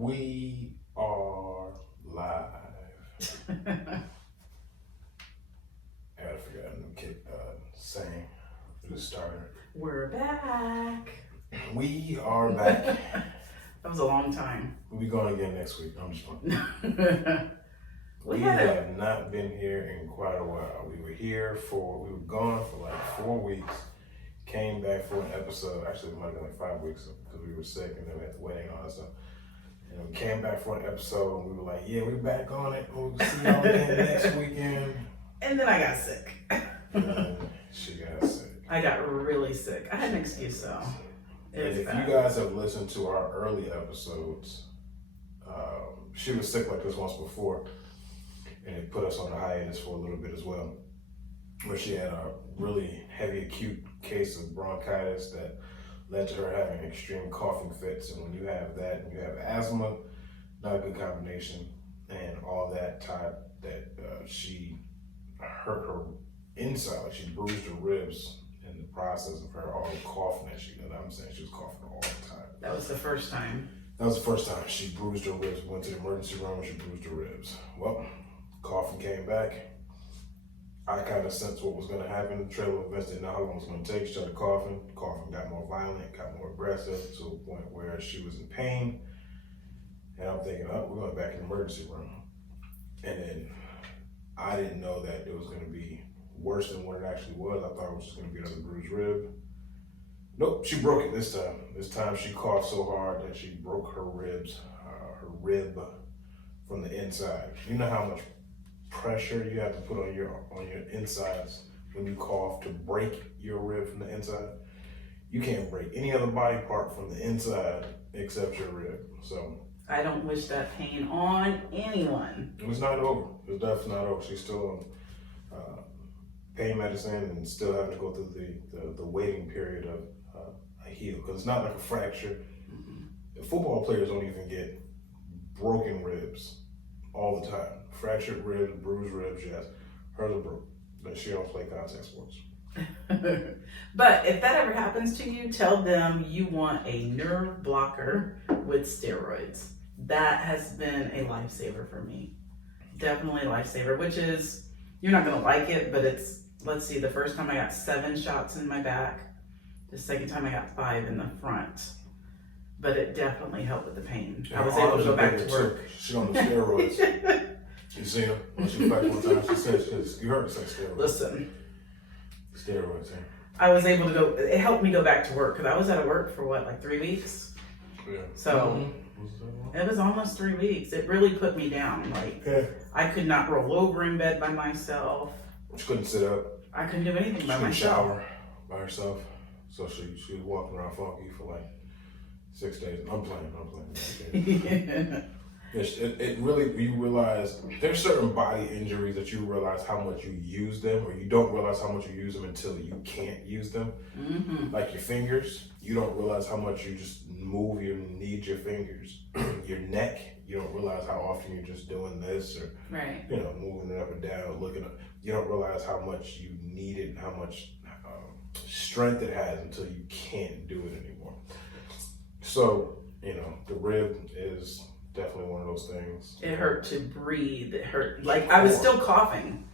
We are live. I gotta figure out a new saying for the starter. We're back. We are back. That was a long time. We'll be going again next week. I'm just playing. We have not been here in quite a while. We were gone for like 4 weeks. Came back for an episode. Actually, it might have been like 5 weeks because we were sick and then we had the wedding and all that stuff. And we came back for an episode and we were like, yeah, we're back on it. We'll see y'all again next weekend. And then I got sick. And she got sick. I got really sick. I had an excuse though. And if you guys have listened to our early episodes, she was sick like this once before. And it put us on a hiatus for a little bit as well. Where she had a really heavy acute case of bronchitis that led to her having extreme coughing fits. And when you have that and you have asthma, not a good combination. And all that type that she hurt her inside, like she bruised her ribs in the process of her all the coughing that she did. I'm saying she was coughing all the time. That was the first time. That was the first time she bruised her ribs. Went to the emergency room and she bruised her ribs. Well, coughing came back. I kind of sensed what was going to happen. The trail of events didn't know how long it was going to take. She started coughing. Coughing got more violent, got more aggressive to a point where she was in pain. And I'm thinking, oh, we're going back in the emergency room. And then I didn't know that it was going to be worse than what it actually was. I thought it was just going to be another bruised rib. Nope, she broke it this time. This time she coughed so hard that she broke her ribs, her rib from the inside. You know how much pressure you have to put on your insides when you cough to break your rib from the inside? You can't break any other body part from the inside except your rib. So I don't wish that pain on anyone. it was not over. It's definitely not over. She's still on pain medicine and still having to go through the waiting period of a heal, because it's not like a fracture. Mm-hmm. Football players don't even get broken ribs all the time. Fractured ribs, bruised ribs, yes. Hers are broke, but she don't play contact sports. But if that ever happens to you, tell them you want a nerve blocker with steroids. That has been a lifesaver for me. Definitely a lifesaver, which is, you're not gonna like it, but it's, let's see, the first time I got 7 shots in my back. The second time I got 5 in the front. But it definitely helped with the pain. I was able to go back to work. She on the steroids. You see her? When she back one time, she said, you heard her say steroids. Listen. Steroids, yeah. I was able to go, it helped me go back to work, because I was out of work for what, like 3 weeks? Yeah. So, it was almost 3 weeks. It really put me down. Like, yeah. I could not roll over in bed by myself. She couldn't sit up. I couldn't do anything by myself. She couldn't shower by herself. So she was walking around funky for like 6 days. I'm playing. It really, you realize there's certain body injuries that you realize how much you use them, or you don't realize how much you use them until you can't use them. Mm-hmm. Like your fingers, you don't realize how much you just move, you need your fingers. Your neck, you don't realize how often you're just doing this or, right. Moving it up and down, looking up. You don't realize how much you need it, how much strength it has until you can't do it anymore. So, the rib is definitely one of those things. It hurt to breathe. It hurt. Like, I was still coughing.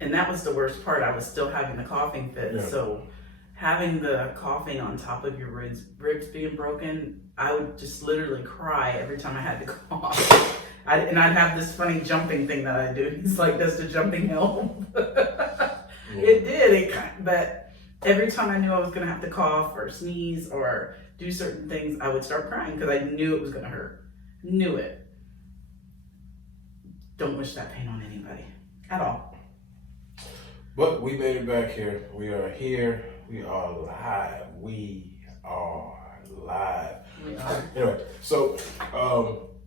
And that was the worst part. I was still having the coughing fit. Yeah. So having the coughing on top of your ribs being broken, I would just literally cry every time I had to cough. And I'd have this funny jumping thing that I do. It's like, does the jumping help? It did. But every time I knew I was going to have to cough or sneeze or do certain things, I would start crying because I knew it was going to hurt. Knew it. Don't wish that pain on anybody at all. But we made it back here. We are here. We are live. We are live. We are. Anyway, so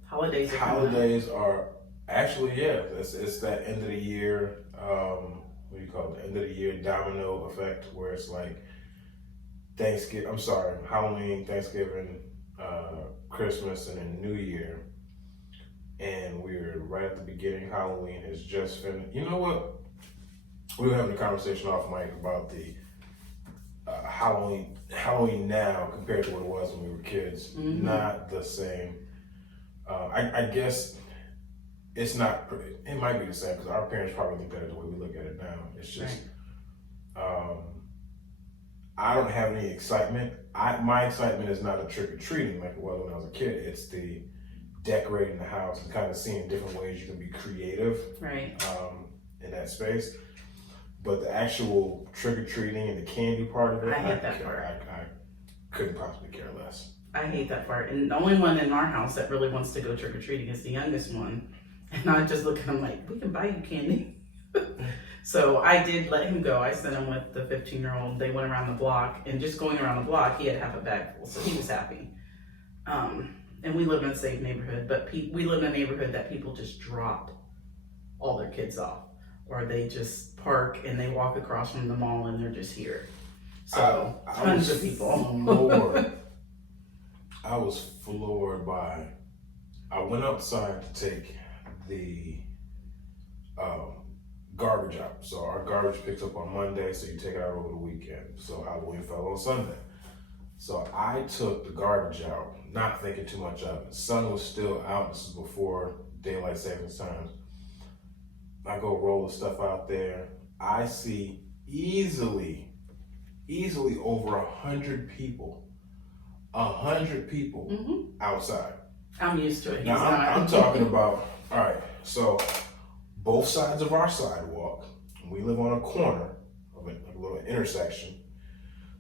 holidays are actually, yeah, it's that end of the year, what do you call it? End of the year domino effect, where it's like Halloween, Thanksgiving, Christmas, and then New Year. And we're right at the beginning. Halloween has just finished. You know what? We were having a conversation off mic about the Halloween now compared to what it was when we were kids. Mm-hmm. Not the same I guess it's not. It might be the same because our parents probably look at it the way we look at it now. It's just, I don't have any excitement. My excitement is not a trick or treating like it was when I was a kid. It's the decorating the house and kind of seeing different ways you can be creative, in that space. But the actual trick or treating and the candy part of it, I hate that part. I couldn't possibly care less. I hate that part. And the only one in our house that really wants to go trick or treating is the youngest one. And I just look at him like, we can buy you candy. So I did let him go. I sent him with the 15-year-old. They went around the block, and just going around the block, he had half a bag full, so he was happy. And we live in a safe neighborhood, but we live in a neighborhood that people just drop all their kids off, or they just park and they walk across from the mall and they're just here. So tons of people. I was floored by. I went outside to take the garbage out. So our garbage picks up on Monday, so you take it out over the weekend. So Halloween fell on Sunday. So I took the garbage out, not thinking too much of it. The sun was still out. This is before daylight savings times. I go roll the stuff out there. I see easily over 100 people. 100 people outside. I'm used to it. Now I'm talking about, all right, so both sides of our sidewalk, we live on a corner of a little intersection.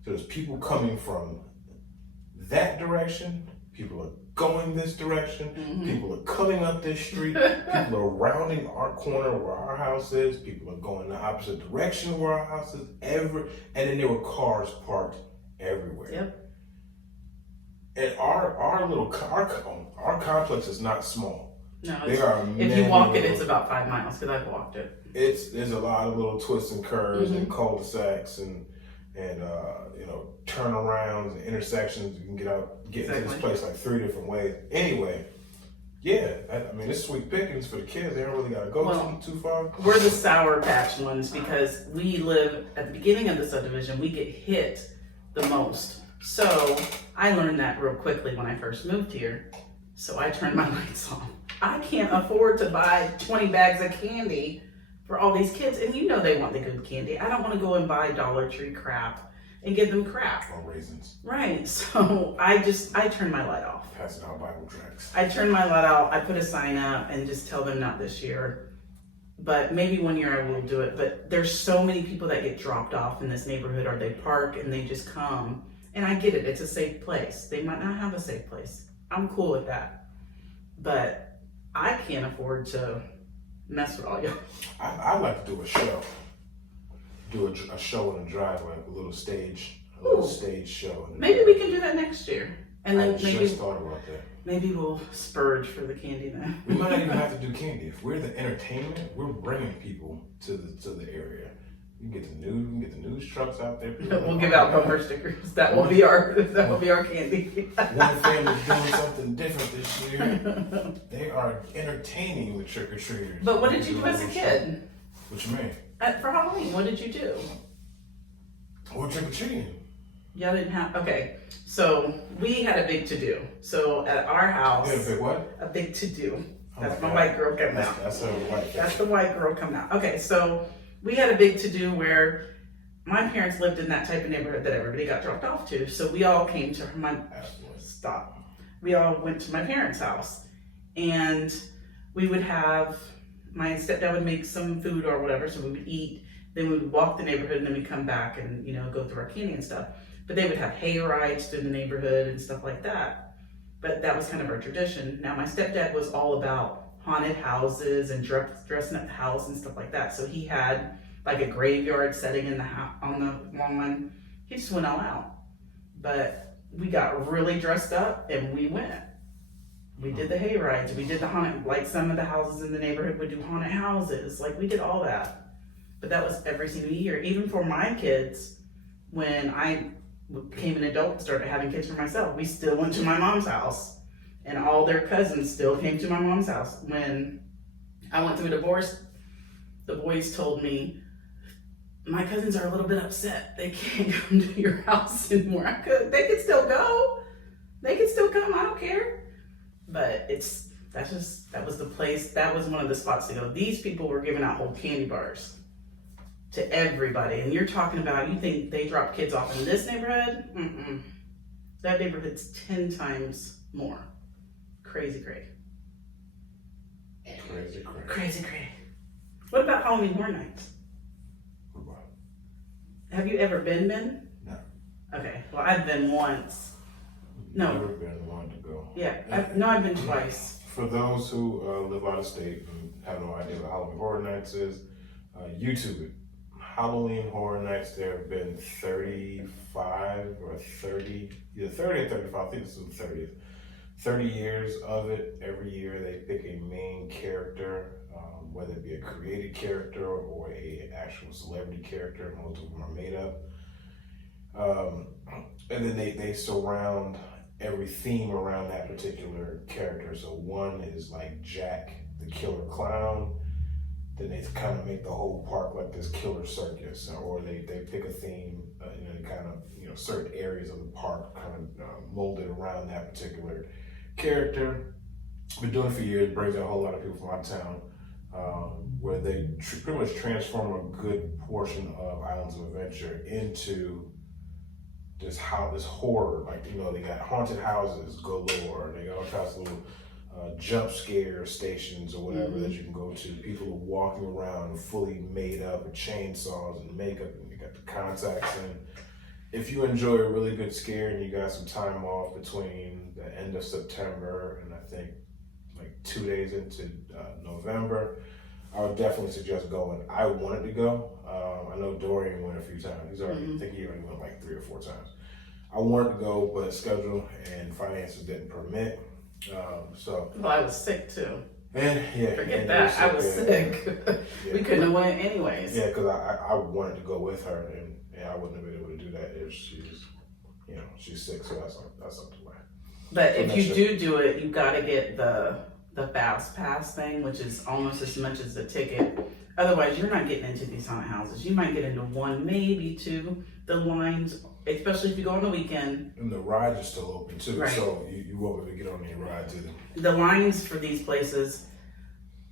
So there's people coming from that direction, people are going this direction, people are coming up this street, people are rounding our corner where our house is, people are going the opposite direction where our house is, and then there were cars parked everywhere. Yep. And our complex is not small. No, if you walk it, it's about 5 miles because I've walked it. There's a lot of little twists and curves and cul-de-sacs and turnarounds and intersections. You can get into this place like 3 different ways. Anyway, yeah, I mean it's sweet pickings for the kids. They don't really gotta go too far. We're the Sour Patch ones because we live at the beginning of the subdivision. We get hit the most. So I learned that real quickly when I first moved here. So I turned my lights on. I can't afford to buy 20 bags of candy for all these kids. And you know they want the good candy. I don't want to go and buy Dollar Tree crap and give them crap. Or raisins. Right. So I turned my light off. Passing out Bible tracts. I turned my light out. I put a sign up and just tell them not this year. But maybe one year I will do it. But there's so many people that get dropped off in this neighborhood, or they park and they just come. And I get it. It's a safe place. They might not have a safe place. I'm cool with that. But I can't afford to mess with all y'all. I'd like to do a show. Do a show in the driveway, a little stage show. Maybe we can do that next year. And then I just thought about that. Maybe we'll spurge for the candy then. We might not even have to do candy. If we're the entertainment, we're bringing people to the area. You can get the news trucks out there. We'll give out bumper stickers. That will be our candy. One family's doing something different this year. They are entertaining the trick or treaters. But what did you do as a kid? What you mean? For Halloween, what did you do? Or trick or treating. Y'all didn't have. Okay, so we had a big to do. So at our house, You had a big what? a big to do. Oh That's my my God. white girl coming out. That's a white face. That's the white girl coming out. Okay, so we had a big to do where my parents lived in that type of neighborhood that everybody got dropped off to. So we all came to we all went to my parents' house, and we would have, my stepdad would make some food or whatever, so we would eat, then we would walk the neighborhood, and then we'd come back and go through our candy and stuff. But they would have hay rides through the neighborhood and stuff like that. But that was kind of our tradition. Now my stepdad was all about haunted houses and dressing up the house and stuff like that. So he had like a graveyard setting in the on the lawn. He just went all out. But we got really dressed up and we went. We did the hay rides. We did the haunted, like some of the houses in the neighborhood would do haunted houses. Like we did all that. But that was every single year. Even for my kids, when I became an adult and started having kids for myself, we still went to my mom's house. And all their cousins still came to my mom's house. When I went through a divorce, the boys told me, my cousins are a little bit upset. They can't come to your house anymore. They could still go. They could still come. I don't care. But that was the place, that was one of the spots to go. These people were giving out whole candy bars to everybody. And you're talking about, you think they drop kids off in this neighborhood? Mm-mm. That neighborhood's 10 times more. Crazy, crazy. Crazy. What about Halloween Horror Nights? What? Have you ever been? No. Okay, well, I've been once. No. Never been one to go. Yeah, I've been twice. For those who live out of state and have no idea what Halloween Horror Nights is, YouTube it. Halloween Horror Nights, there have been 35 or 30, either 30 or 35, I think it's the 30th. 30 years of it. Every year they pick a main character, whether it be a created character or a actual celebrity character. Most of them are made up. And then they surround every theme around that particular character. So one is like Jack the Killer Clown. Then they kind of make the whole park like this killer circus, or they pick a theme, kind of, certain areas of the park kind of molded around that particular character. Been doing it for years, brings in a whole lot of people from out of town, where they pretty much transform a good portion of Islands of Adventure into this horror. Like, they got haunted houses galore, they got all kinds of little jump scare stations or whatever that you can go to. People are walking around fully made up with chainsaws and makeup, and you got the contacts in. If you enjoy a really good scare and you got some time off between the end of September and I think like 2 days into November, I would definitely suggest going. I wanted to go. I know Dorian went a few times. I think he already went like 3 or 4 times. I wanted to go, but schedule and finances didn't permit. Well, I was sick too. And forget that. I was sick. We couldn't have went anyways. Yeah, because I wanted to go with her, and I wouldn't have been able to do that if she's sick. So that's up to her. But if you do it, you got to get the fast pass thing, which is almost as much as the ticket. Otherwise, you're not getting into these haunted houses. You might get into 1, maybe 2. The lines, especially if you go on the weekend. And the rides are still open too, right. So you won't be able to get on any rides either. The lines for these places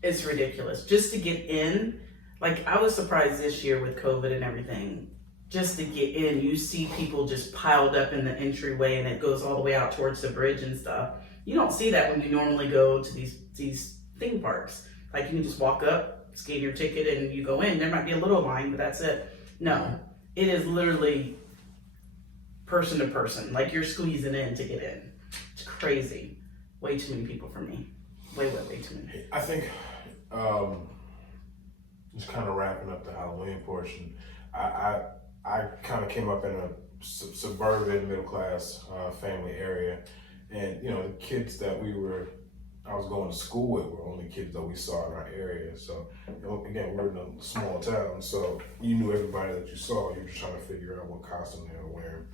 is ridiculous. Just to get in, like I was surprised this year with COVID and everything. Just to get in, you see people just piled up in the entryway, and it goes all the way out towards the bridge and stuff. You don't see that when you normally go to these theme parks. Like you can just walk up, scan your ticket, and you go in. There might be a little line, but that's it. No, it is literally person to person. Like you're squeezing in to get in. It's crazy. Way too many people for me. Way too many. I think just kind of wrapping up the Halloween portion. I kind of came up in a suburban middle class family area, and the kids that I was going to school with were only kids that we saw in our area. So again, we're in a small town, so you knew everybody that you saw. You were just trying to figure out what costume they were wearing,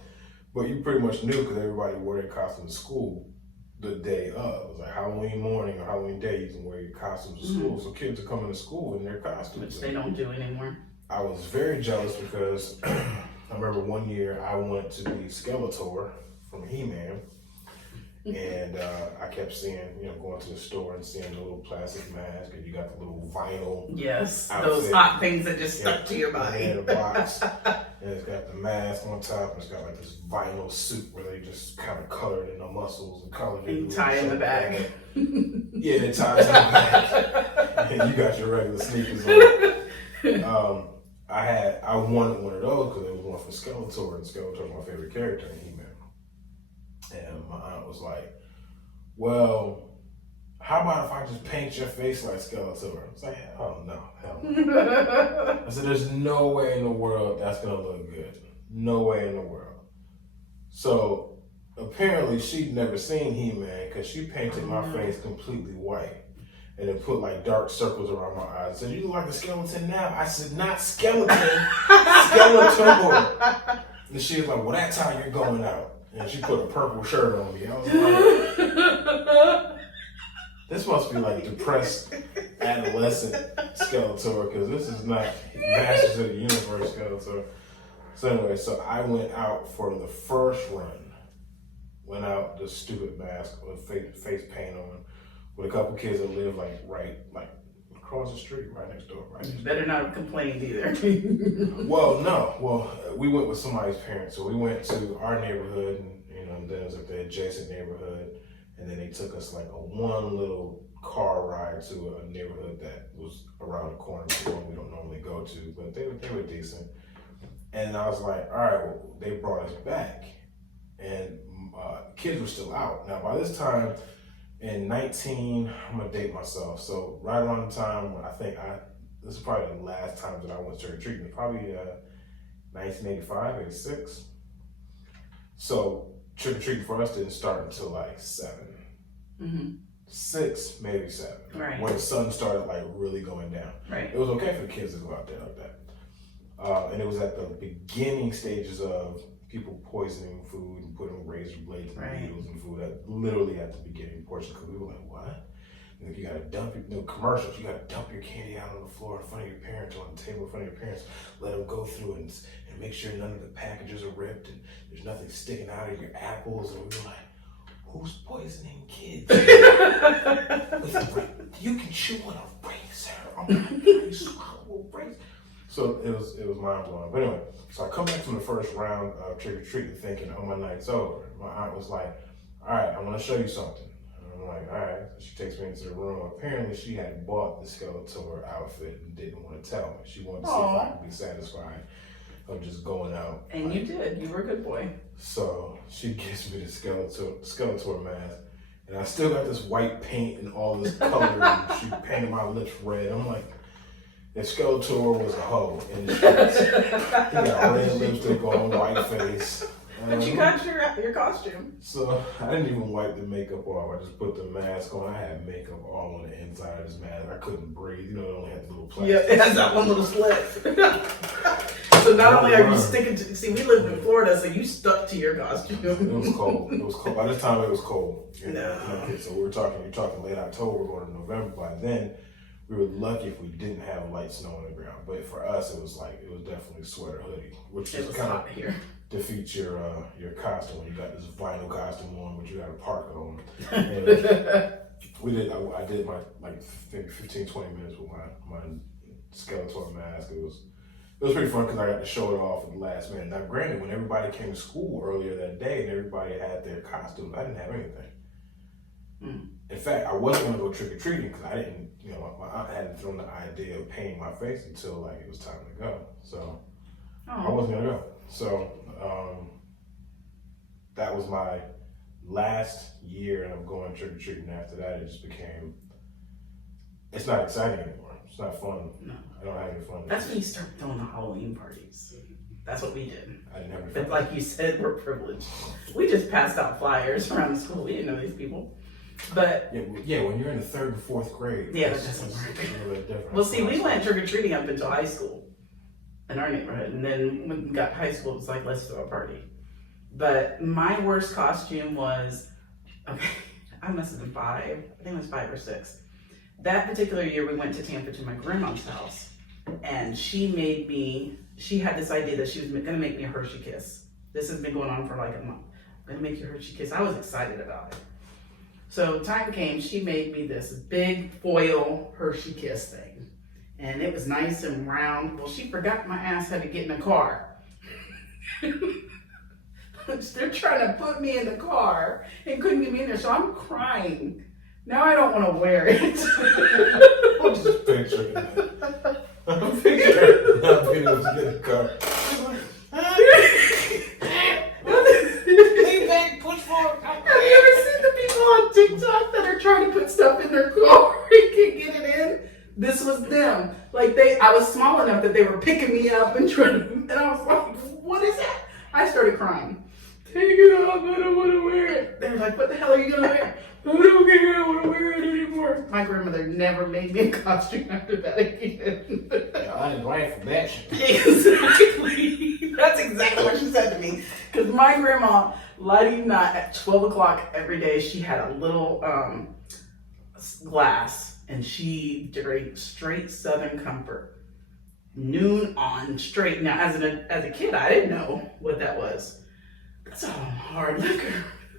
but you pretty much knew because everybody wore their costume to school the day of. It was like Halloween morning or Halloween day, you can wear your costumes to school. So kids are coming to school in their costumes, which they don't do anymore. I was very jealous because I remember one year I wanted to be Skeletor from He-Man. And I kept seeing, going to the store and seeing the little plastic mask, and you got the little vinyl. Yes, outfit. Those hot things that just stuck to your body. In a box, and it's got the mask on top, and it's got like this vinyl suit where they just kind of colored in the muscles and colored it. And tie in the back. Yeah, it ties in the back. And you got your regular sneakers on. I wanted one of those because it was one for Skeletor, and Skeletor's my favorite character in He-Man. And my aunt was like, well, how about if I just paint your face like Skeletor? I was like, oh no, hell no. I said, there's no way in the world that's gonna look good. No way in the world. So apparently she'd never seen He-Man because she painted my face completely white and then put like dark circles around my eyes. Said, you look like a skeleton now. I said, not skeleton, Skeletor. And she was like, well, that's how you're going out. And she put a purple shirt on me. I was like, this must be like depressed adolescent Skeletor, because this is not Masters of the Universe Skeletor. So anyway, so I went out for the first run. Went out the stupid mask with face paint on. with a couple kids that live like across the street, right next door. Better not have complained either. Well, no. Well, we went with somebody's parents, so we went to our neighborhood, and then it was like the adjacent neighborhood, and then they took us like a one little car ride to a neighborhood that was around the corner, the one we don't normally go to, but they were decent. And I was like, all right, well, they brought us back, and kids were still out. Now, by this time, I'm gonna date myself, so right around the time when this is probably the last time that I went trick-or-treating, probably 1985, 86. So trick-or-treating for us didn't start until like 7. Mm-hmm. 6, maybe 7. Right. When the sun started like really going down. Right. It was okay for the kids to go out there like that. And it was at the beginning stages of people poisoning food and putting razor blades and needles in food. Literally at the beginning portion, because we were like, what? And you gotta dump commercials. You gotta dump your candy out on the floor in front of your parents, or on the table in front of your parents. Let them go through and make sure none of the packages are ripped and there's nothing sticking out of your apples. And we were like, who's poisoning kids? You can chew on a razor. Oh my God, you swallow a razor. So it was mind blowing. But anyway, so I come back from the first round of trick or treating thinking, oh, my night's over. My aunt was like, all right, I want to show you something. And I'm like, all right. So she takes me into the room. Apparently, she had bought the Skeletor outfit and didn't want to tell me. She wanted to see if I could be satisfied of just going out. And you did. You were a good boy. So she gives me the Skeletor mask. And I still got this white paint and all this color. And she painted my lips red. I'm like, if Skeletor was a hoe in the streets, he got red lipstick on, white face. But you got your costume. So I didn't even wipe the makeup off. I just put the mask on. I had makeup all on the inside of this mask. I couldn't breathe. It only had the little plastic. Yeah, it has that one little slit. So not only are you sticking to, see, we lived in Florida, so you stuck to your costume. It was cold. It was cold. By this time, it was cold. No. So you're talking late October, going to November. By then, we were lucky if we didn't have light snow on the ground. But for us, it was definitely sweater hoodie, which is kind of here. Defeats your costume. You got this vinyl costume on, but you got a parka on. And I did my maybe 15-20 minutes with my Skeletor mask. It was pretty fun because I got to show it off at the last minute. Now, granted, when everybody came to school earlier that day and everybody had their costumes, I didn't have anything. Mm. In fact, I wasn't going to go trick or treating because I didn't. My aunt hadn't thrown the idea of painting my face until it was time to go. So I wasn't going to go. So that was my last year of going trick or treating. After that, it just became. It's not exciting anymore. It's not fun. No. I don't have any fun. That's when you start throwing the Halloween parties. That's what we did. I didn't have any fun. But like you said, we're privileged. We just passed out flyers around the school. We didn't know these people. But yeah, when you're in the 3rd and 4th grade. Yeah, that doesn't work. It's a little bit different. Well, see, we went trick or treating up until high school in our neighborhood, and then when we got to high school, it was like, let's throw a party. But my worst costume was, I must have been 5. I think it was 5 or 6. That particular year, we went to Tampa to my grandma's house, and she had this idea that she was gonna make me a Hershey Kiss. This has been going on for like a month. I'm gonna make you a Hershey Kiss. I was excited about it. So time came, she made me this big foil Hershey Kiss thing. And it was nice and round. Well, she forgot my ass had to get in the car. They're trying to put me in the car and couldn't get me in there, so I'm crying. Now I don't want to wear it. I'm just picturing it. I'm picturing not being able to get in the car. Have you ever seen the people on TikTok that are trying to put stuff in their car and can't get it in? This was them. I was small enough that they were picking me up and trying to, and I was like, what is that? I started crying. Take it off, I don't want to wear it. They were like, what the hell are you going to wear? I don't care, I don't want to wear it anymore. My grandmother never made me a costume after that again. I didn't write for that shit. Exactly. That's exactly what she said to me. Because my grandma, lie to you not, at 12 o'clock every day, she had a little glass, and she drank straight Southern Comfort. Noon on straight. Now, as a kid, I didn't know what that was. That's all hard liquor.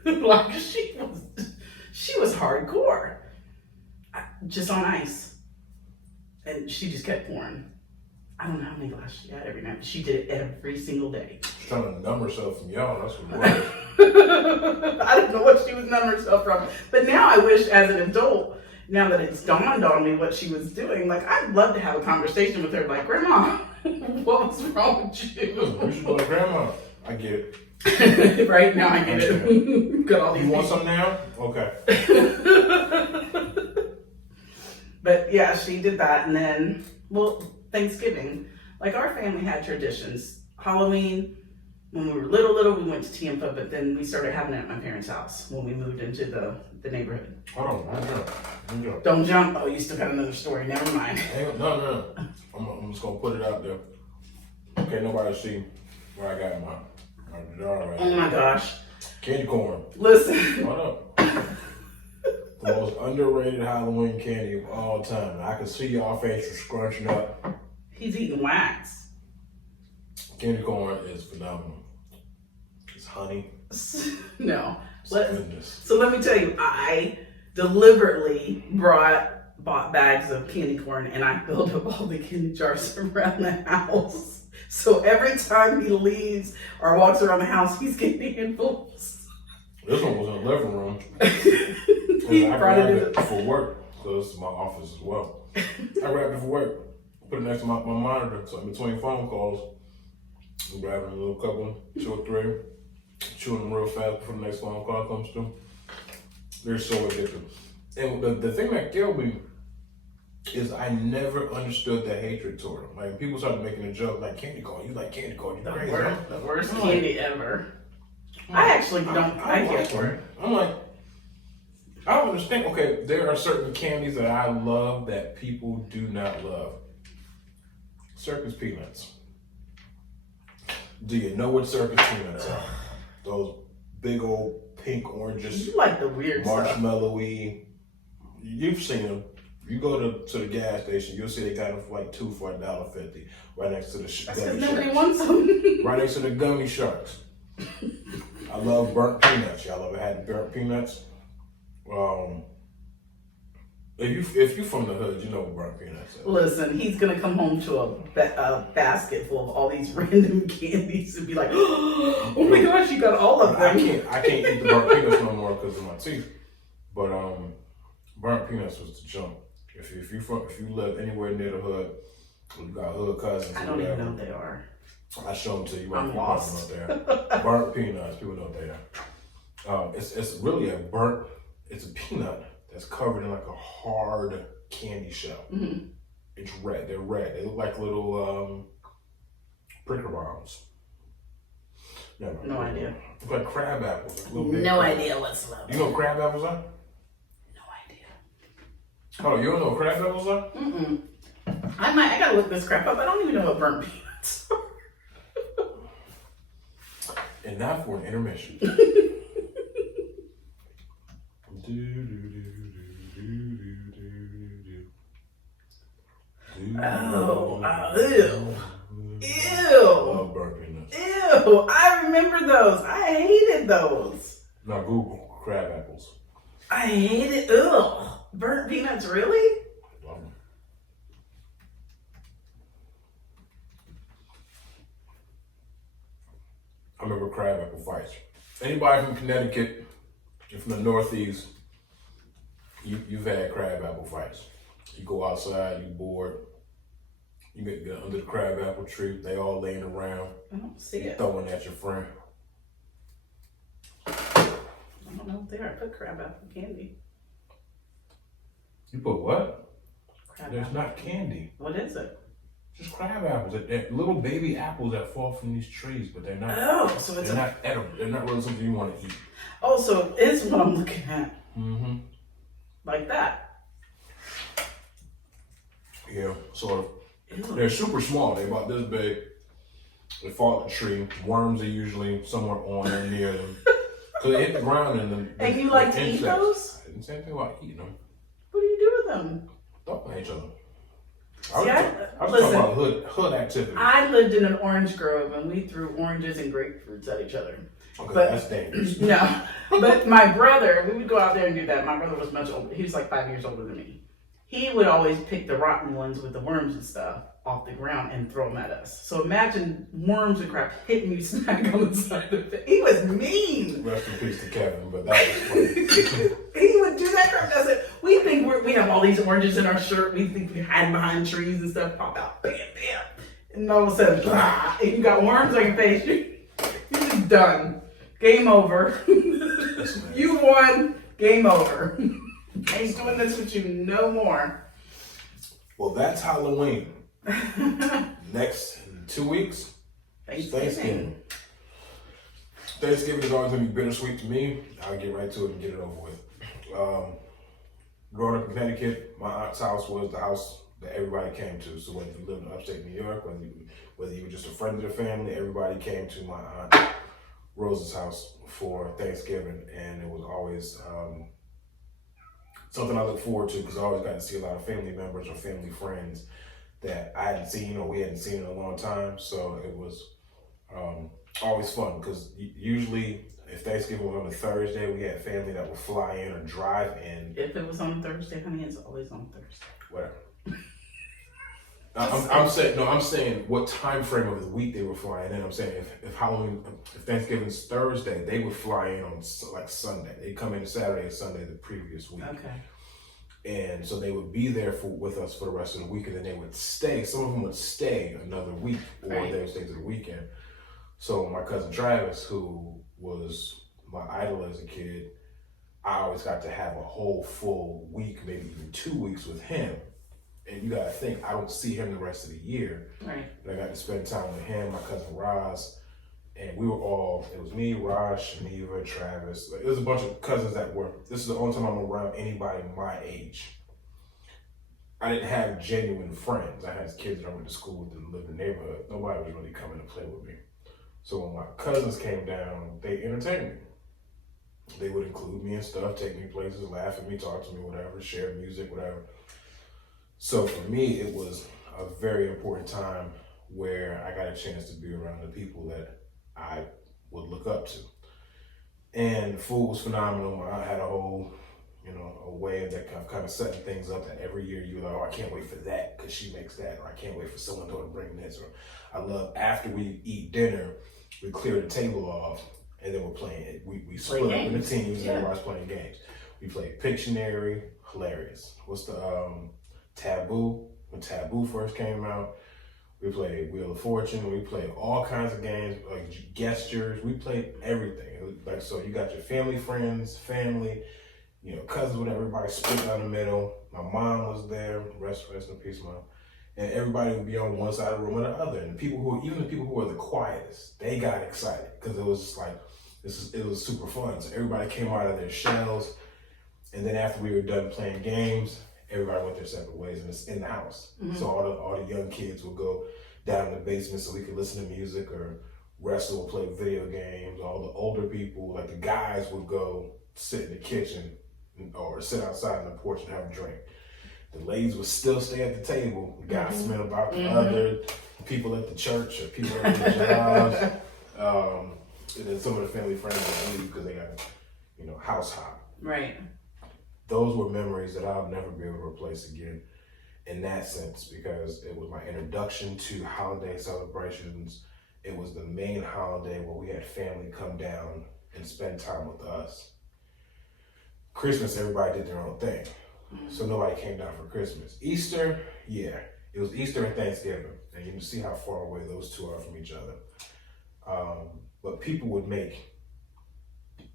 Like she was hardcore. just on ice. And she just kept pouring. I don't know how many glasses she had every night. She did it every single day. She's trying to numb herself from y'all. That's what it was. I don't know what she was numbing herself from. But now I wish, as an adult, now that it's dawned on me what she was doing, like, I'd love to have a conversation with her, like, Grandma, what was wrong with you? You should go to Grandma. I get it. Right now, I get it. Got all these You want people. some now? Okay. But yeah, she did that. And then, well, Thanksgiving. Like, our family had traditions. Halloween, when we were little, we went to Tampa, but then we started having it at my parents' house when we moved into the neighborhood. Hold on. Don't jump. Don't jump. Oh, you still got another story. Never mind. No. I'm just going to put it out there. Okay, nobody see where I got my jar right Oh my gosh. Candy corn. Listen. Hold up. The most underrated Halloween candy of all time. I can see y'all faces scrunching up. He's eating wax. Candy corn is phenomenal. It's honey. No. It's goodness. So let me tell you, I deliberately bought bags of candy corn and I filled up all the candy jars around the house. So every time he leaves or walks around the house, he's getting handfuls. This one was in the living room. He I brought grabbed it it for work, so this is my office as well. I grabbed it for work, put it next to my monitor, so in between phone calls, I'm grabbing a little couple, 2 or 3, chewing them real fast before the next phone call comes through. They're so addictive. And the thing that killed me is I never understood the hatred toward them. Like, people started making a joke, like, candy corn, you like candy corn, you crazy. The worst candy ever. I actually don't. I can't for it. I'm like, I don't understand. Okay, there are certain candies that I love that people do not love. Circus peanuts. Do you know what circus peanuts are? Those big old pink oranges, You like the weird stuff. marshmallowy. You've seen them. You go to the gas station, you'll see they got them for like 2 for $1.50, right next to the That's gummy because nobody sharks. wants them. Right next to the gummy sharks. I love burnt peanuts. Y'all ever had burnt peanuts? If you from the hood, you know what burnt peanuts is. Listen, he's gonna come home to a basket full of all these random candies and be like, "Oh my gosh, you got all of them." I can't eat the burnt peanuts no more because of my teeth. But burnt peanuts was the jump. If you live anywhere near the hood, you got hood cousins. I don't even know what they are. I show them to you. I'm lost. Burnt peanuts. People know what they are. It's really it's a peanut that's covered in like a hard candy shell. Mm-hmm. It's red. They're red. They look like little pricker bombs. No idea. It's like crab apples. Like little big No crab. idea whatsoever. You know what crab apples are? No idea. Oh, you don't know what crab apples are? Mm-mm. I gotta look this crap up. I don't even know what burnt peanuts are. And now for an intermission. Ew. Love burnt peanuts. Ew. I remember those. I hated those. Now Google crab apples. I hated. Ugh. Burnt peanuts, really? Love them. I remember crab apple fights. Anybody from Connecticut, you're from the Northeast, you've had crab apple fights. You go outside, you bored, you get under the crab apple tree, they all laying around, I don't see you it. throwing at your friend. I don't know what they are. I put crab apple candy. You put what? Crab There's apple. not candy. What is it? Just crab apples. They're little baby apples that fall from these trees, but they're not. Oh, so it's They're not edible. They're not really something you want to eat. Oh, so it is what I'm looking at. Mm-hmm. Like that. Yeah, sort of. Ew. They're super small. They're about this big. They fall off the tree. Worms are usually somewhere on or near them. Because they hit the ground and then. And you like to eat those? I didn't say anything about eating them. What do you do with them? Don't at each other. See, I was talking about hood activity. I lived in an orange grove and we threw oranges and grapefruits at each other. Okay, but- that's dangerous. No, but my brother, we would go out there and do that. My brother was much older. He was like 5 years older than me. he would always pick the rotten ones with the worms and stuff off the ground and throw them at us. So imagine worms and crap hitting you smack on the side of the face. He was mean. Rest in peace to Kevin, but that was funny. He would do that crap. I said, we think we have all these oranges in our shirt. We think we hide behind trees and stuff. Pop out, bam, bam. And all of a sudden, blah, and you got worms on your face. You're just done. Game over. You won. Game over. Ain't doing this with you no more. Well, that's Halloween. Next 2 weeks, Thanksgiving. Thanksgiving is always going to be bittersweet to me. I'll get right to it and get it over with. Growing up in Connecticut, my aunt's house was the house that everybody came to. So whether you lived in upstate New York, whether you were just a friend of the family, everybody came to my aunt Rose's house for Thanksgiving. And it was always something I look forward to because I always got to see a lot of family members or family friends that I hadn't seen or we hadn't seen in a long time. So it was always fun because usually if Thanksgiving was on a Thursday, we had family that would fly in or drive in. If it was on Thursday, honey, it's always on Thursday. Whatever. I'm saying what time frame of the week they were flying in. I'm saying if Thanksgiving's Thursday, they would fly in on like Sunday. They come in Saturday or Sunday the previous week. Okay. And so they would be there with us for the rest of the week, and then they would stay. Some of them would stay another week, or they would stay to the weekend. So my cousin Travis, who was my idol as a kid, I always got to have a whole full week, maybe even 2 weeks with him. And you gotta think, I don't see him the rest of the year. Right. But I got to spend time with him, my cousin Roz, and it was me, Raj, Shaniva, Travis. It was a bunch of cousins this is the only time I'm around anybody my age. I didn't have genuine friends. I had kids that I went to school with and lived in the neighborhood. Nobody was really coming to play with me. So when my cousins came down, they entertained me. They would include me and stuff, take me places, laugh at me, talk to me, whatever, share music, whatever. So for me, it was a very important time where I got a chance to be around the people that I would look up to. And the food was phenomenal. My aunt had a whole, a way of kind of setting things up that every year you're like, oh, I can't wait for that because she makes that, or I can't wait for someone to bring this, or I love after we eat dinner, we clear the table off and then we're playing. We split up into teams and everybody's playing games. We played Pictionary, hilarious. What's the Taboo? When Taboo first came out, we played Wheel of Fortune. We played all kinds of games, like gestures. We played everything. Like, so you got your family, friends, cousins, whatever. Everybody split down the middle. My mom was there. Rest in peace, Mom. And everybody would be on one side of the room or the other. And even the people who were the quietest, they got excited because it was just like it was super fun. So everybody came out of their shells. And then after we were done playing games, everybody went their separate ways, and it's in the house. Mm-hmm. So all the young kids would go down in the basement so we could listen to music or wrestle or play video games. All the older people, like the guys, would go sit in the kitchen or sit outside on the porch and have a drink. The ladies would still stay at the table, gossiping about the other people at the church or people at their jobs. And then some of the family friends would leave because they got, house hop. Right. Those were memories that I'll never be able to replace again in that sense, because it was my introduction to holiday celebrations. It was the main holiday where we had family come down and spend time with us. Christmas, everybody did their own thing. So nobody came down for Christmas. Easter, yeah, it was Easter and Thanksgiving. And you can see how far away those two are from each other. But people would make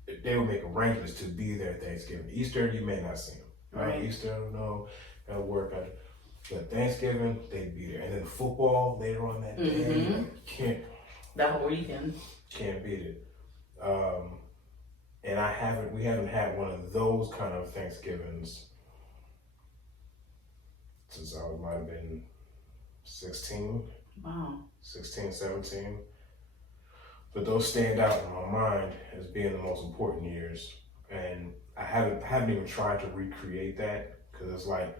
arrangements to be there at Thanksgiving. Easter, you may not see them. Right? Easter, no, that'll work. But Thanksgiving, they'd be there. And then football later on that day, that whole weekend. Can't beat it. And we haven't had one of those kind of Thanksgivings since I might have been 16. Wow. 16, 17. But those stand out in my mind as being the most important years. And I haven't even tried to recreate that, because it's like,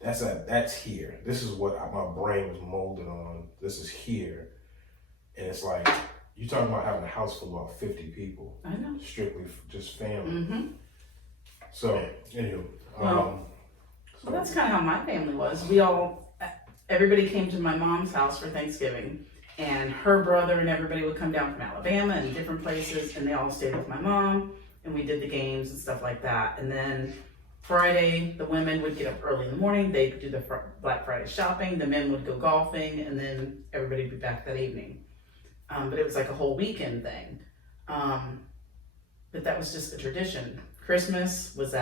that's here. This is what my brain was molded on. This is here. And it's like, you're talking about having a house full of 50 people. I know. Strictly just family. Mm-hmm. So, anywho. Well, that's kind of how my family was. Everybody came to my mom's house for Thanksgiving, and her brother and everybody would come down from Alabama and different places, and they all stayed with my mom, and we did the games and stuff like that. And then Friday, the women would get up early in the morning. They'd do the Black Friday shopping. The men would go golfing, and then everybody would be back that evening. But it was like a whole weekend thing. But that was just a tradition. Christmas was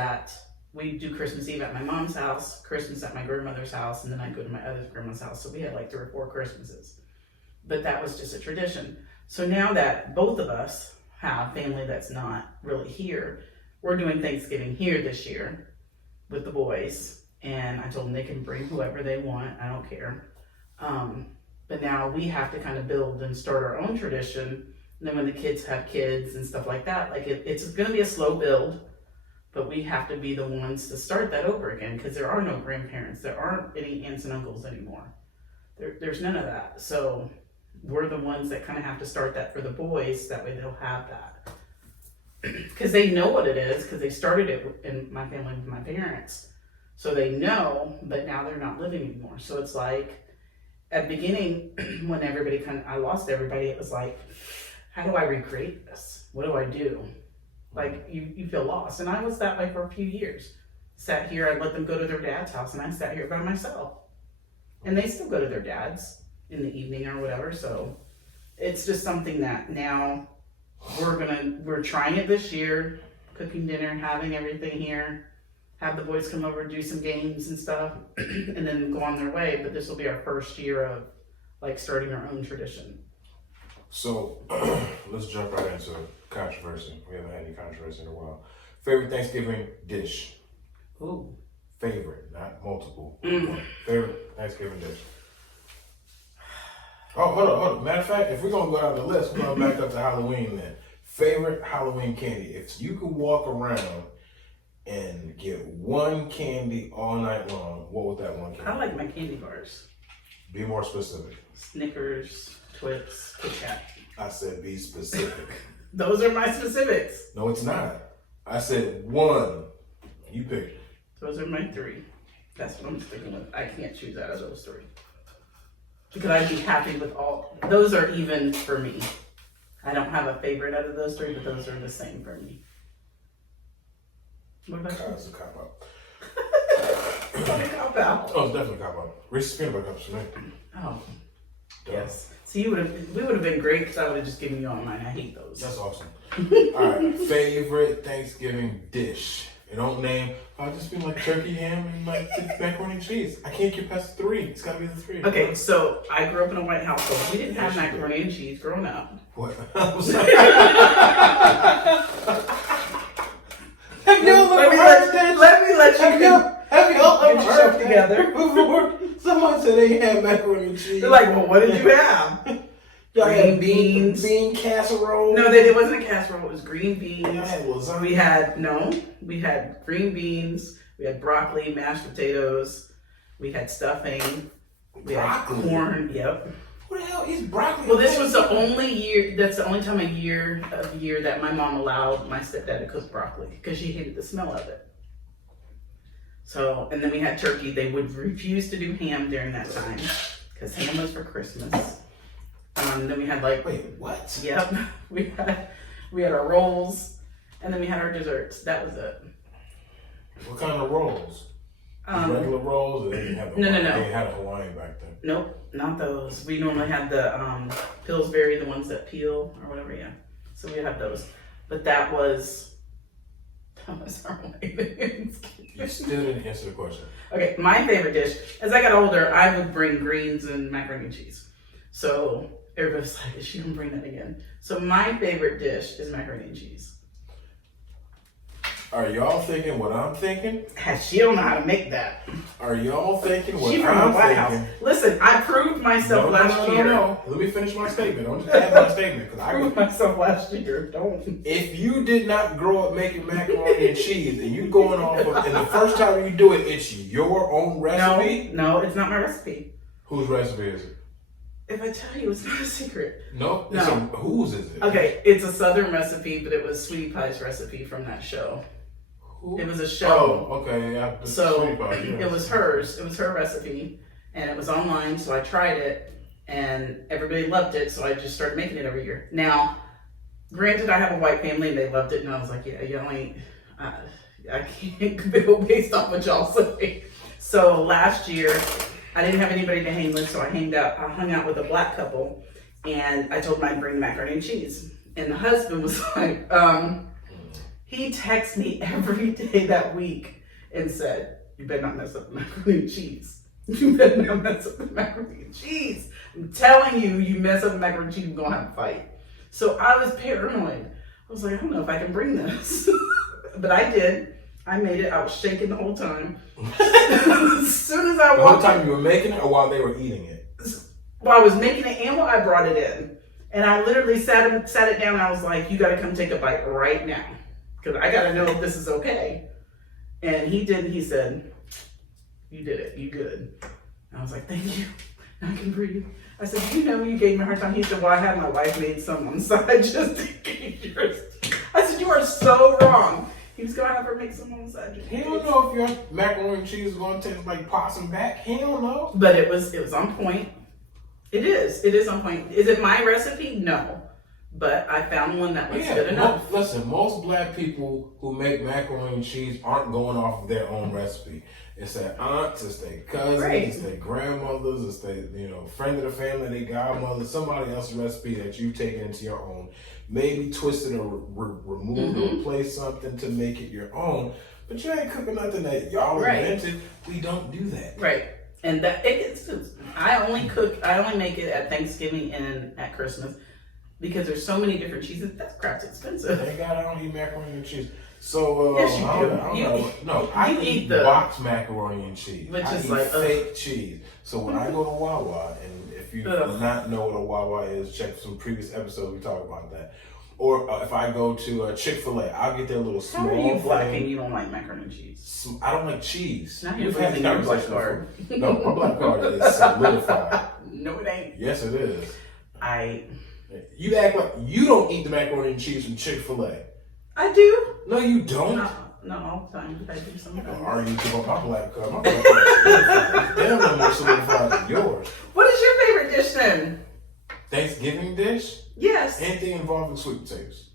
we'd do Christmas Eve at my mom's house, Christmas at my grandmother's house, and then I'd go to my other grandma's house. So we had like 3 or 4 Christmases. But that was just a tradition. So now that both of us have family that's not really here, we're doing Thanksgiving here this year with the boys. And I told them they can bring whoever they want. I don't care. But now we have to kind of build and start our own tradition. And then when the kids have kids and stuff like that, like it's going to be a slow build, but we have to be the ones to start that over again, because there are no grandparents. There aren't any aunts and uncles anymore. There's none of that. So we're the ones that kind of have to start that for the boys. That way they'll have that. Because they know what it is, because they started it in my family with my parents. So they know, but now they're not living anymore. So it's like, at the beginning, when I lost everybody, it was like, how do I recreate this? What do I do? Like, you feel lost. And I was that way for a few years. Sat here, I'd let them go to their dad's house, and I sat here by myself. And they still go to their dad's in the evening or whatever. So it's just something that now we're trying it this year, cooking dinner, having everything here, have the boys come over, do some games and stuff, and then go on their way. But this will be our first year of like starting our own tradition. So let's jump right into controversy. We haven't had any controversy in a while. Favorite Thanksgiving dish? Ooh. Favorite, not multiple. Favorite Thanksgiving dish? Oh, hold on. Matter of fact, if we're going to go down the list, we're going back up to Halloween then. Favorite Halloween candy? If you could walk around and get one candy all night long, what would that one candy be? I like my candy bars. Be more specific. Snickers, Twix, Kit Kat. I said be specific. Those are my specifics. No, it's not. I said one. You pick. Those are my 3. That's what I'm sticking with. I can't choose out of those 3. Because I'd be happy with all. Those are even for me. I don't have a favorite out of those 3, but those are the same for me. What about you? It's a cop out. It's not a cop out. Oh, it's definitely a cop out. Reese's peanut butter cups for me. Oh. Duh. Yes. So we would have been great, because I would have just given you all mine. I hate those. That's awesome. All right, favorite Thanksgiving dish. You don't name. I'll just be like turkey, ham, and like macaroni and cheese. I can't get past 3. It's got to be the 3. Okay, so I grew up in a white household. We didn't have macaroni and cheese growing up. What? Let me let you Have you all get yourself together before someone said they had macaroni and cheese? They're like, well, what did you have? Green beans. Bean casserole. No, it wasn't a casserole. It was green beans. I had lasagna. We had green beans. We had broccoli, mashed potatoes. We had stuffing. We had corn. Yep. What the hell is broccoli? Well, this was the only year. That's the only time of year that my mom allowed my stepdad to cook broccoli, because she hated the smell of it. So, and then we had turkey. They would refuse to do ham during that time, because ham was for Christmas. Then we had like, wait, what? Yep. We had our rolls, and then we had our desserts. That was it. What kind of rolls? Regular rolls, or they didn't have No. They had a Hawaiian back then. Nope, not those. We normally had the Pillsbury, the ones that peel or whatever. Yeah. So we had those, but that was our way. You still didn't answer the question. Okay, my favorite dish. As I got older, I would bring greens and macaroni and cheese. So everybody was like, "Is she gonna bring that again?" So my favorite dish is macaroni and cheese. Are y'all thinking what I'm thinking? She don't know how to make that. Are y'all thinking what She from I'm the White thinking? House. Listen, I proved myself last year. No. Let me finish my statement. Don't just add my statement, because I proved myself last year. Don't. If you did not grow up making macaroni and cheese, and you going off of, and the first time you do it, it's your own recipe. No, it's not my recipe. Whose recipe is it? If I tell you, it's not a secret. No. Whose is it? Okay, it's a Southern recipe, but it was Sweetie Pie's recipe from that show. Who? It was a show. Oh, okay. Yeah. So it was hers. It was her recipe, and it was online. So I tried it, and everybody loved it. So I just started making it every year. Now, granted, I have a white family, and they loved it, and I was like, yeah, y'all ain't. I can't go based off what y'all say. So last year, I didn't have anybody to hang with, so I hung out with a black couple, and I told them I'd bring macaroni and cheese. And the husband was like, he texted me every day that week and said, you better not mess up the macaroni and cheese. You better not mess up the macaroni and cheese. I'm telling you, you mess up the macaroni and cheese, we're gonna have a fight. So I was paranoid. I was like, I don't know if I can bring this. But I did. I made it. I was shaking the whole time. As soon as I walked in. The whole time you were making it or while they were eating it? While I was making it and while I brought it in. And I literally sat it down and I was like, you gotta come take a bite right now. Because I gotta know if this is okay. And he did. He said, you did it. You good. And I was like, thank you. I can breathe. I said, you know, you gave me a hard time. He said, well, I had my wife made some on the side just in case yours. I said, you are so wrong. He was going to have her make some on the side. He don't know if your macaroni and cheese is going to taste like possum back. He don't know. But it was on point. It is on point. Is it my recipe? No. But I found one that was good enough. Listen, most black people who make macaroni and cheese aren't going off of their own recipe. It's their aunts, it's their cousins, it's their grandmothers, it's their friend of the family, their godmother, somebody else's recipe that you've taken into your own. Maybe twisted or removed or replaced something to make it your own. But you ain't cooking nothing that y'all invented. We don't do that. Right. And that I only make it at Thanksgiving and at Christmas because there's so many different cheeses. That crap's expensive. Thank God I don't eat macaroni and cheese. So yes, you do. I eat the box macaroni and cheese. Which is like fake cheese. So when I go to Wawa, and if you do not know what a Wawa is, check some previous episodes we talk about that. Or if I go to Chick-fil-A, I'll get their little small. How are you black and you don't like macaroni and cheese? I don't like cheese. Now you're using your black card. No, my black card is solidified. No, it ain't. Yes, it is. You act like you don't eat the macaroni and cheese from Chick-fil-A. I do. No, you don't. No, all the time. I do sometimes. I'm arguing about my black card. My black card is solidified. Damn, no more solidified than yours. What is your favorite dish then? Thanksgiving dish? Yes. Anything involving sweet potatoes.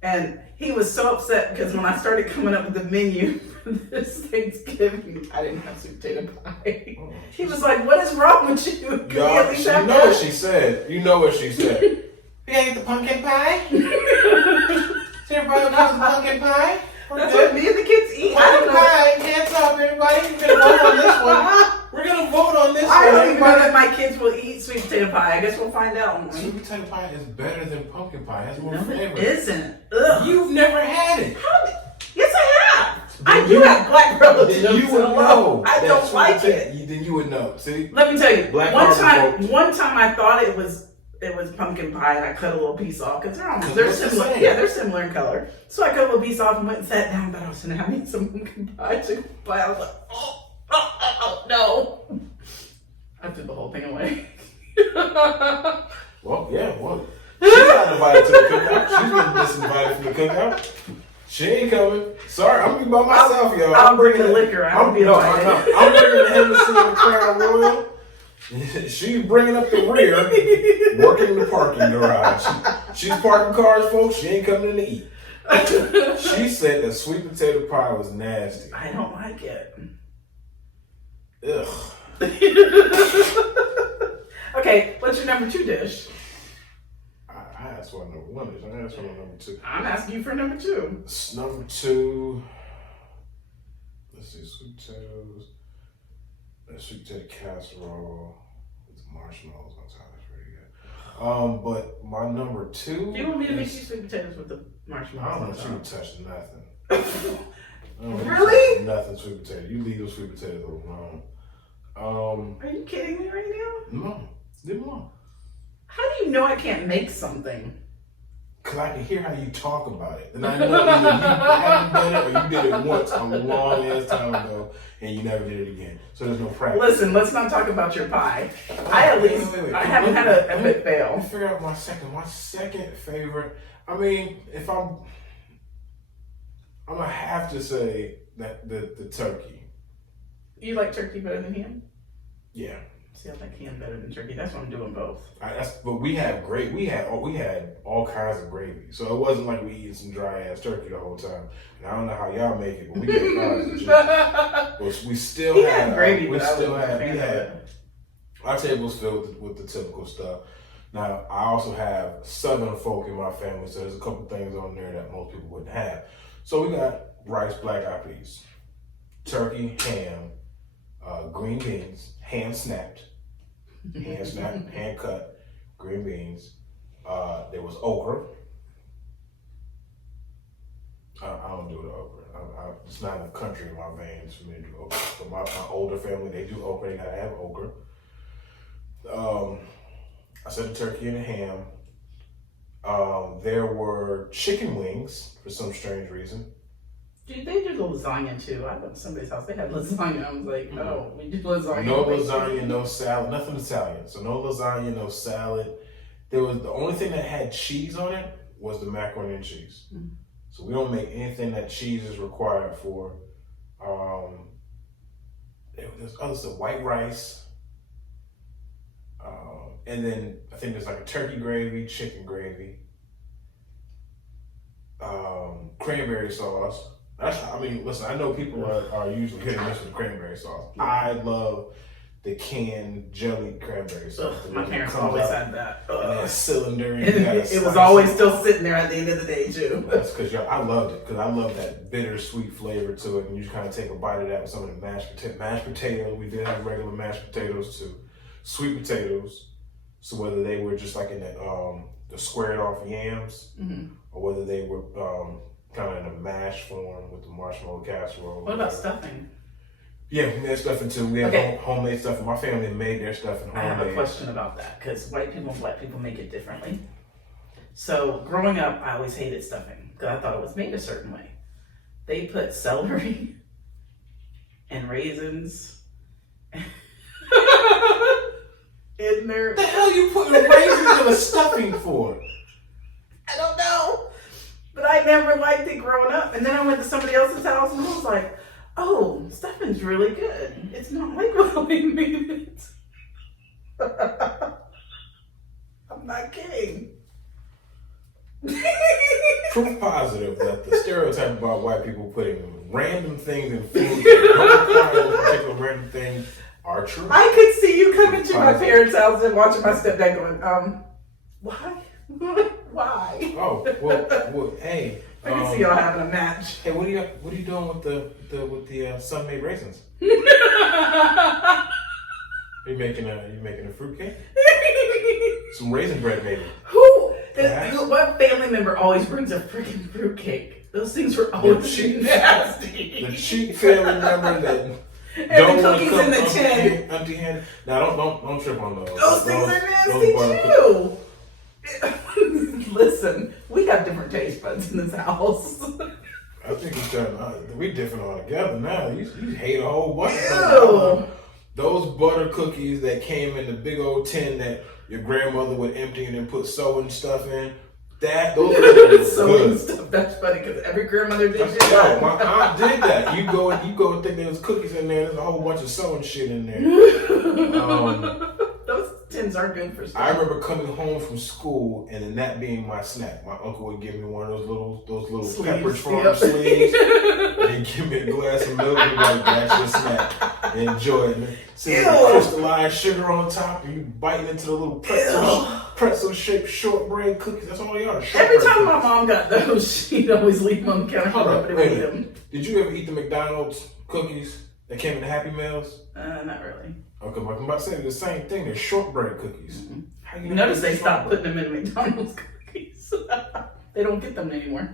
And he was so upset because when I started coming up with the menu for this Thanksgiving, I didn't have sweet potato pie. Oh, he was like, "What is wrong with you?" Y'all, you know what she said. You know what she said. You ate the pumpkin pie? So everybody knows the pumpkin pie? That's what me and the kids eat. Pumpkin pie. Hands up, everybody. We're gonna vote on this one. We're gonna vote on this one. I don't even know that my kids will eat sweet potato pie. I guess we'll find out. Sweet potato pie is better than pumpkin pie. It has more flavor. It isn't. Ugh. You've never had it. Yes, I have. I do have black relatives. Then you would know. I don't like it. Then you would know. See? Let me tell you. One time I thought it was pumpkin pie, and I cut a little piece off because they're similar. Yeah, they're similar in color. So I cut a little piece off and went and sat down. But I was gonna have me some pumpkin pie. I took a bite. I was like, oh, no! I threw the whole thing away. Well, yeah, well, she's not invited to the cookout. She's been disinvited from the cookout. She ain't coming. Sorry, I'm gonna be by myself, y'all. I'm bringing the liquor. I'm bringing the Hennessy and the Crown Royal. She's bringing up the rear, working the parking garage. She's parking cars, folks. She ain't coming in to eat. She said that sweet potato pie was nasty. I don't like it. Ugh. Okay, what's your number 2 dish? I asked what number 1 is. I asked what number 2. I'm asking you for number 2. Number 2. Let's see, sweet potatoes. Sweet potato casserole with marshmallows on top. That's pretty good. But my number 2. Do you want me to make you sweet potatoes with the marshmallows? I don't want you to touch nothing. Really? Nothing sweet potato. You leave those sweet potatoes alone. Are you kidding me right now? No, leave them alone. How do you know I can't make something? Because I can hear how you talk about it. And I know either you haven't done it or you did it once a long ass time ago and you never did it again. So there's no practice. Listen, let's not talk about your pie. I haven't had a epic fail. Let me figure out my second favorite. I mean, I'm gonna have to say that the turkey. You like turkey better than ham? Yeah. See, I like ham better than turkey. That's why I'm doing both. But we had all kinds of gravy, so it wasn't like we eating some dry ass turkey the whole time. And I don't know how y'all make it, but we get fries and chicken. But we still had gravy. We had our table was filled with the typical stuff. Now I also have Southern folk in my family, so there's a couple things on there that most people wouldn't have. So we got rice, black eyed peas, turkey, ham, green beans, hand snapped, hand cut, green beans. There was okra. I don't do the okra. It's not in the country in my veins for me to do okra. But my older family, they do okra. They gotta have okra. I said the turkey and the ham. There were chicken wings for some strange reason. Dude, they do lasagna too. I went to somebody's house. They had lasagna. I was like, oh, we do lasagna. No lasagna, no salad, nothing Italian. So no lasagna, no salad. There was the only thing that had cheese on it was the macaroni and cheese. Mm-hmm. So we don't make anything that cheese is required for. There's other stuff, white rice. And then I think there's like a turkey gravy, chicken gravy, cranberry sauce. Listen, I know people are usually hit and miss with cranberry sauce. I love the canned jelly cranberry sauce. My parents always had that. And that cylinder. And it was always still sitting there at the end of the day, too. That's because I loved it, because I love that bittersweet flavor to it. And you just kind of take a bite of that with some of the mashed potatoes. We did have regular mashed potatoes, too. Sweet potatoes. So whether they were just like in the squared off yams, mm-hmm. or whether they were kind of in a mash form with the marshmallow casserole. What about stuffing? Yeah, we made stuffing too. We had homemade stuffing. My family made their stuffing homemade. I have a question about that, because white people and black people make it differently. So growing up, I always hated stuffing because I thought it was made a certain way. They put celery and raisins in there. What the hell you putting raisins in a stuffing for? I don't know. But I never liked it growing up. And then I went to somebody else's house and I was like, oh, stuffing's really good. It's not like what we made it. I'm not kidding. Proof positive that the stereotype about white people putting random things in food that don't require those particular random things are true. I could see you coming to my parents' house and watching my stepdad going, why? Why? Oh, well, hey. I can see y'all having a match. Hey, what are you doing with the sun-made raisins? Are you making a fruit cake? Some raisin bread, maybe. What family member always brings a freaking fruit cake? Those things were always nasty. The cheap family member that and don't the want to cookies come in the tin. empty-handed. Now don't trip on those. Those things are nasty too. Listen, we got different taste buds in this house. I think we different altogether now. You hate a whole bunch of stuff. Those butter cookies that came in the big old tin that your grandmother would empty and then put sewing stuff in. Those sewing stuff. That's funny because every grandmother did that. My aunt did that. You go and think there's cookies in there. There's a whole bunch of sewing shit in there. Those tins are good for stuff. I remember coming home from school and then that being my snack. My uncle would give me one of those little sleeves, Pepperidge Farm sleeves. And he'd give me a glass of milk and be like, that's your snack. Enjoy it, man. See the crystallized sugar on top and you biting into the little pretzel-shaped shortbread cookies. That's all they are. Every time my mom got those, she'd always leave them on the counter. Hold up, wait a minute. Did you ever eat the McDonald's cookies that came in the Happy Meals? Not really. Okay, I'm about to say the same thing. They're shortbread cookies. Mm-hmm. How you notice they stopped putting them in McDonald's cookies. They don't get them anymore.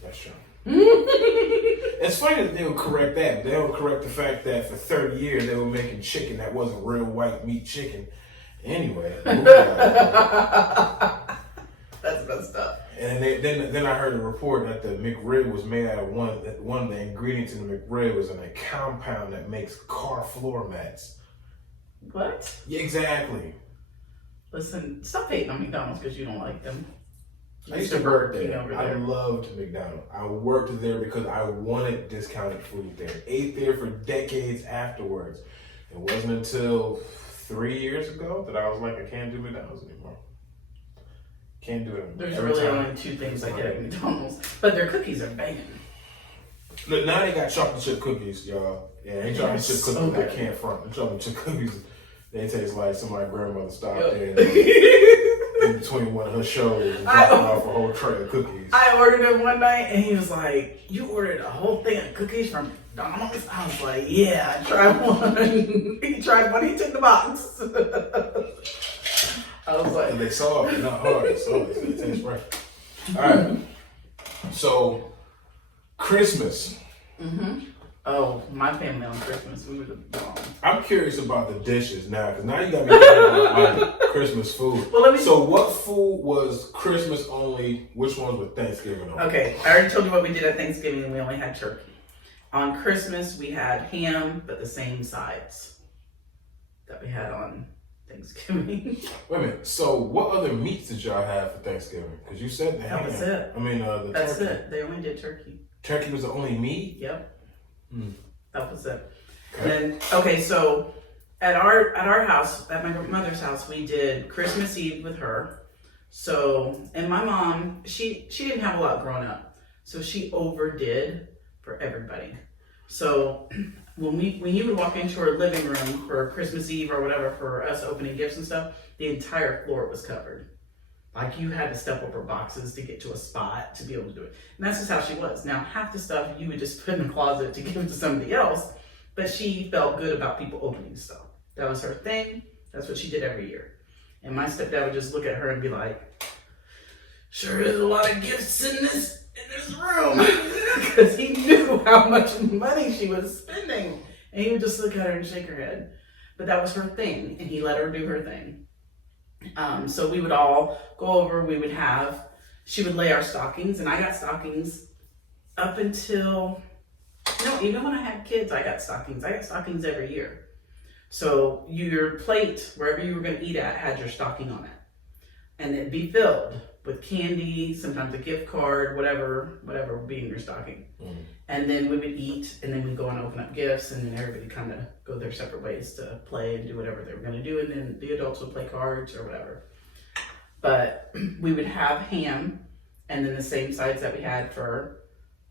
That's true. It's funny that they would correct that. They would correct the fact that for 30 years they were making chicken that wasn't real white meat chicken. Anyway. That's messed up. And then I heard a report that the McRib was made out of one of the ingredients in the McRib was in a compound that makes car floor mats. What? Yeah, exactly. Listen, stop hating on McDonald's because you don't like them. I used to work there. I loved McDonald's. I worked there because I wanted discounted food there. Ate there for decades afterwards. It wasn't until 3 years ago that I was like, I can't do McDonald's anymore. Can't do it. There's really only 2 things I get at McDonald's, but their cookies are banging. Look, now they got chocolate chip cookies, y'all. Yeah, they chocolate chip cookies. I can't front. The chocolate chip cookies, they taste like somebody's grandmother stopped in between one of her shows and dropped off a whole tray of cookies. I ordered it one night and he was like, "You ordered a whole thing of cookies from McDonald's?" I was like, "Yeah, I tried one." He tried one, he took the box. I was like, and they soft, they're not hard. It's soft. It tastes right. All right. So, Christmas. Oh, my family on Christmas, we were the bomb. I'm curious about the dishes now, because now you got me talking about like Christmas food. Well, so what food was Christmas only? Which ones were Thanksgiving only? Okay, I already told you what we did at Thanksgiving, and we only had turkey. On Christmas, we had ham, but the same sides that we had on Thanksgiving. Wait a minute. So what other meats did y'all have for Thanksgiving? Because you said the ham. That was it. I mean, the That's turkey. it. They only did turkey. Turkey was the only meat? Yep. That was it. Okay. And then, so at our house, at my mother's house, we did Christmas Eve with her. So, and my mom, she didn't have a lot growing up, so she overdid for everybody. So when you would walk into her living room for Christmas Eve or whatever, for us opening gifts and stuff, the entire floor was covered. Like, you had to step over boxes to get to a spot to be able to do it. And that's just how she was. Now, half the stuff you would just put in the closet to give to somebody else, but she felt good about people opening stuff. That was her thing. That's what she did every year. And my stepdad would just look at her and be like, "Sure is a lot of gifts in this room." Because he knew how much money she was spending. And he would just look at her and shake her head. But that was her thing, and he let her do her thing. So we would all go over, she would lay our stockings, and I got stockings up until, even when I had kids, I got stockings. I got stockings every year. So your plate, wherever you were going to eat at, had your stocking on it. And it'd be filled with candy, sometimes a gift card, whatever would be in your stocking. And then we would eat, and then we'd go and open up gifts, and then everybody kind of go their separate ways to play and do whatever they were going to do, and then the adults would play cards or whatever. But we would have ham, and then the same sides that we had for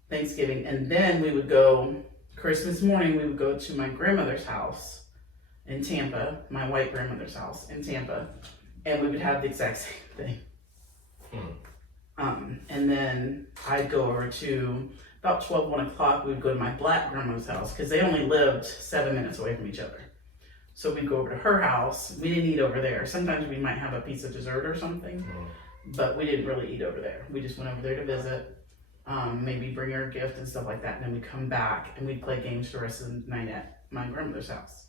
Thanksgiving, and then we would go, Christmas morning, we would go to my grandmother's house in Tampa, my white grandmother's house in Tampa, and we would have the exact same thing. And then I'd go over to about 12, 1 o'clock, we would go to my black grandma's house, because they only lived 7 minutes away from each other. So we'd go over to her house. We didn't eat over there. Sometimes we might have a piece of dessert or something, but we didn't really eat over there. We just went over there to visit, maybe bring her a gift and stuff like that. And then we'd come back and we'd play games for the rest of the night at my grandmother's house.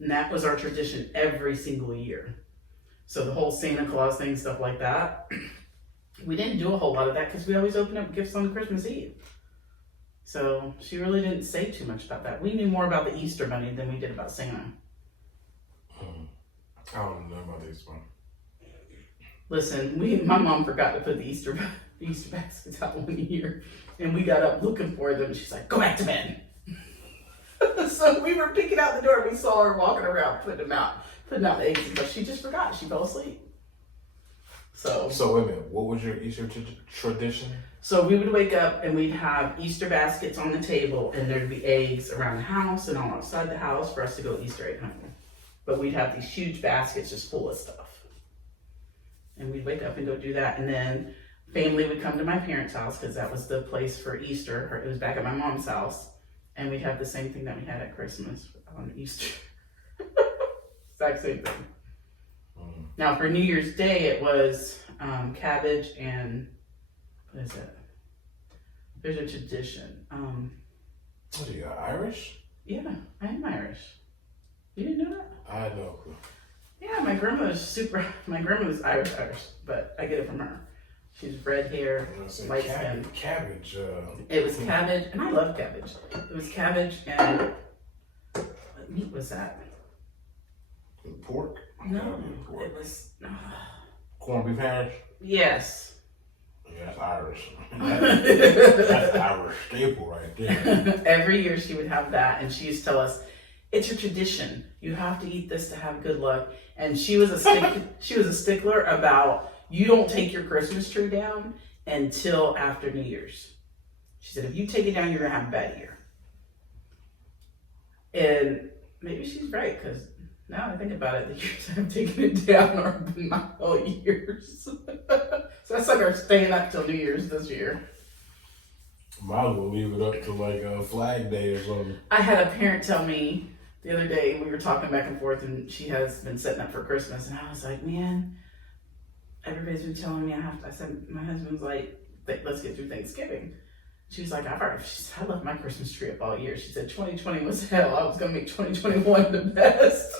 And that was our tradition every single year. So the whole Santa Claus thing, stuff like that, we didn't do a whole lot of that because we always opened up gifts on Christmas Eve. So she really didn't say too much about that. We knew more about the Easter Bunny than we did about Santa. I don't know about this one. Listen, my mom forgot to put the Easter baskets out one year, and we got up looking for them. She's like, "Go back to bed." So we were peeking out the door. We saw her walking around putting out the eggs, but she just forgot. She fell asleep. So wait a minute. What was your Easter tradition? So we would wake up and we'd have Easter baskets on the table, and there'd be eggs around the house and all outside the house for us to go Easter egg hunting. But we'd have these huge baskets just full of stuff. And we'd wake up and go do that. And then family would come to my parents' house, because that was the place for Easter. It was back at my mom's house. And we'd have the same thing that we had at Christmas on Easter. Exact same thing. Now for New Year's Day, it was cabbage and, what is it? There's a tradition. What are you, Irish? Yeah, I am Irish. You didn't know that? I had no clue. Yeah, my grandmother's Irish, but I get it from her. She's red hair, light skin. Cabbage. It was cabbage, and I love cabbage. It was cabbage and, what meat was that? Pork? No, it was... Corned beef hash? Yes. Yeah, that's Irish. That's Irish staple right there. Every year she would have that, and she used to tell us, "It's a tradition. You have to eat this to have good luck." And she was a stickler about you don't take your Christmas tree down until after New Year's. She said, if you take it down, you're gonna have a bad year. And maybe she's right, because now I think about it, the years I've taken it down are been my whole years. So that's like our staying up till New Year's this year. Might as well leave it up to like a Flag Day or something. I had a parent tell me the other day, we were talking back and forth, and she has been setting up for Christmas, and I was like, man, everybody's been telling me I said, my husband's like, let's get through Thanksgiving. She was like, she said, I left my Christmas tree up all year. She said, 2020 was hell. I was going to make 2021 the best.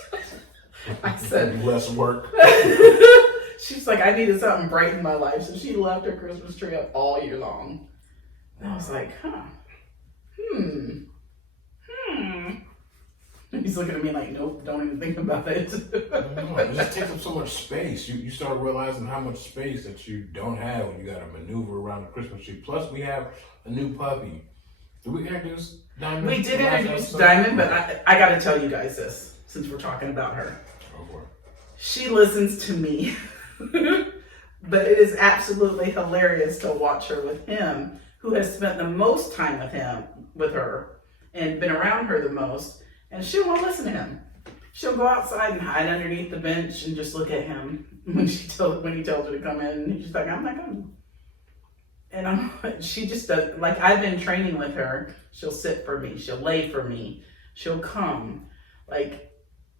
I said, less work. She's like, I needed something bright in my life. So she left her Christmas tree up all year long. And I was like, He's looking at me like, nope, don't even think about it. No, it just takes up so much space. You start realizing how much space that you don't have when you got to maneuver around the Christmas tree. Plus, we have a new puppy. Did we introduce Diamond? We did introduce Diamond, but I got to tell you guys this, since we're talking about her. Oh, boy. She listens to me. But it is absolutely hilarious to watch her with him, who has spent the most time with her, and been around her the most. And she won't listen to him. She'll go outside and hide underneath the bench and just look at him when he tells her to come in. And she's like, I'm not coming. And she just does, like, I've been training with her. She'll sit for me. She'll lay for me. She'll come. Like,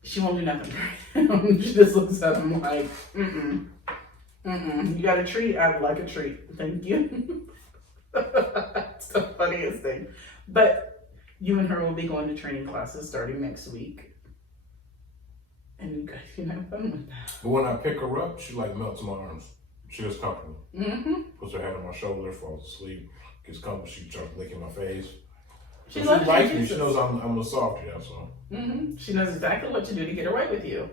she won't do nothing for him. She just looks at him like, you got a treat? I would like a treat. Thank you. It's the funniest thing. But you and her will be going to training classes starting next week. And you guys can have fun with that. But when I pick her up, she like melts my arms. She gets comfortable. Mm-hmm. Puts her head on my shoulder, falls asleep, gets comfortable. She starts licking my face. She likes me. She knows I'm a softie, that's all. Mm-hmm. She knows exactly what to do to get away with you.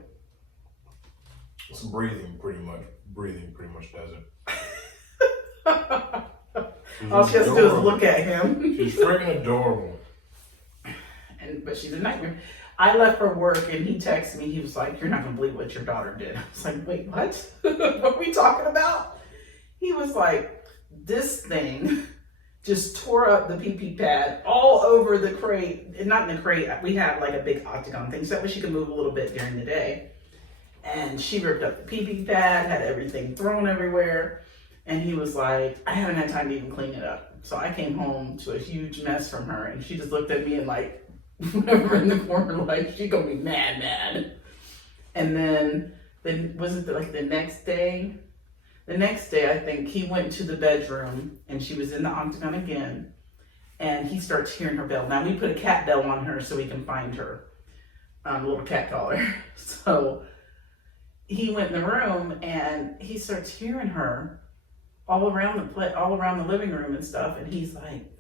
It's breathing pretty much does it. All she has to do is look at him. She's freaking adorable. But she's a nightmare. I left for work and he texted me. He was like, "You're not gonna believe what your daughter did." I was like, "Wait, what? What are we talking about?" He was like, "This thing just tore up the pee-pee pad all over the crate. Not in the crate. We have like a big octagon thing, so that way she can move a little bit during the day. And she ripped up the pee-pee pad, had everything thrown everywhere." And he was like, "I haven't had time to even clean it up." So I came home to a huge mess from her, and she just looked at me and like, whatever in the corner, like, she's gonna be mad. And then was it like the next day? The next day, I think, he went to the bedroom and she was in the octagon again, and he starts hearing her bell. Now, we put a cat bell on her so we can find her, a little cat collar. So he went in the room and he starts hearing her all around the living room and stuff, and he's like,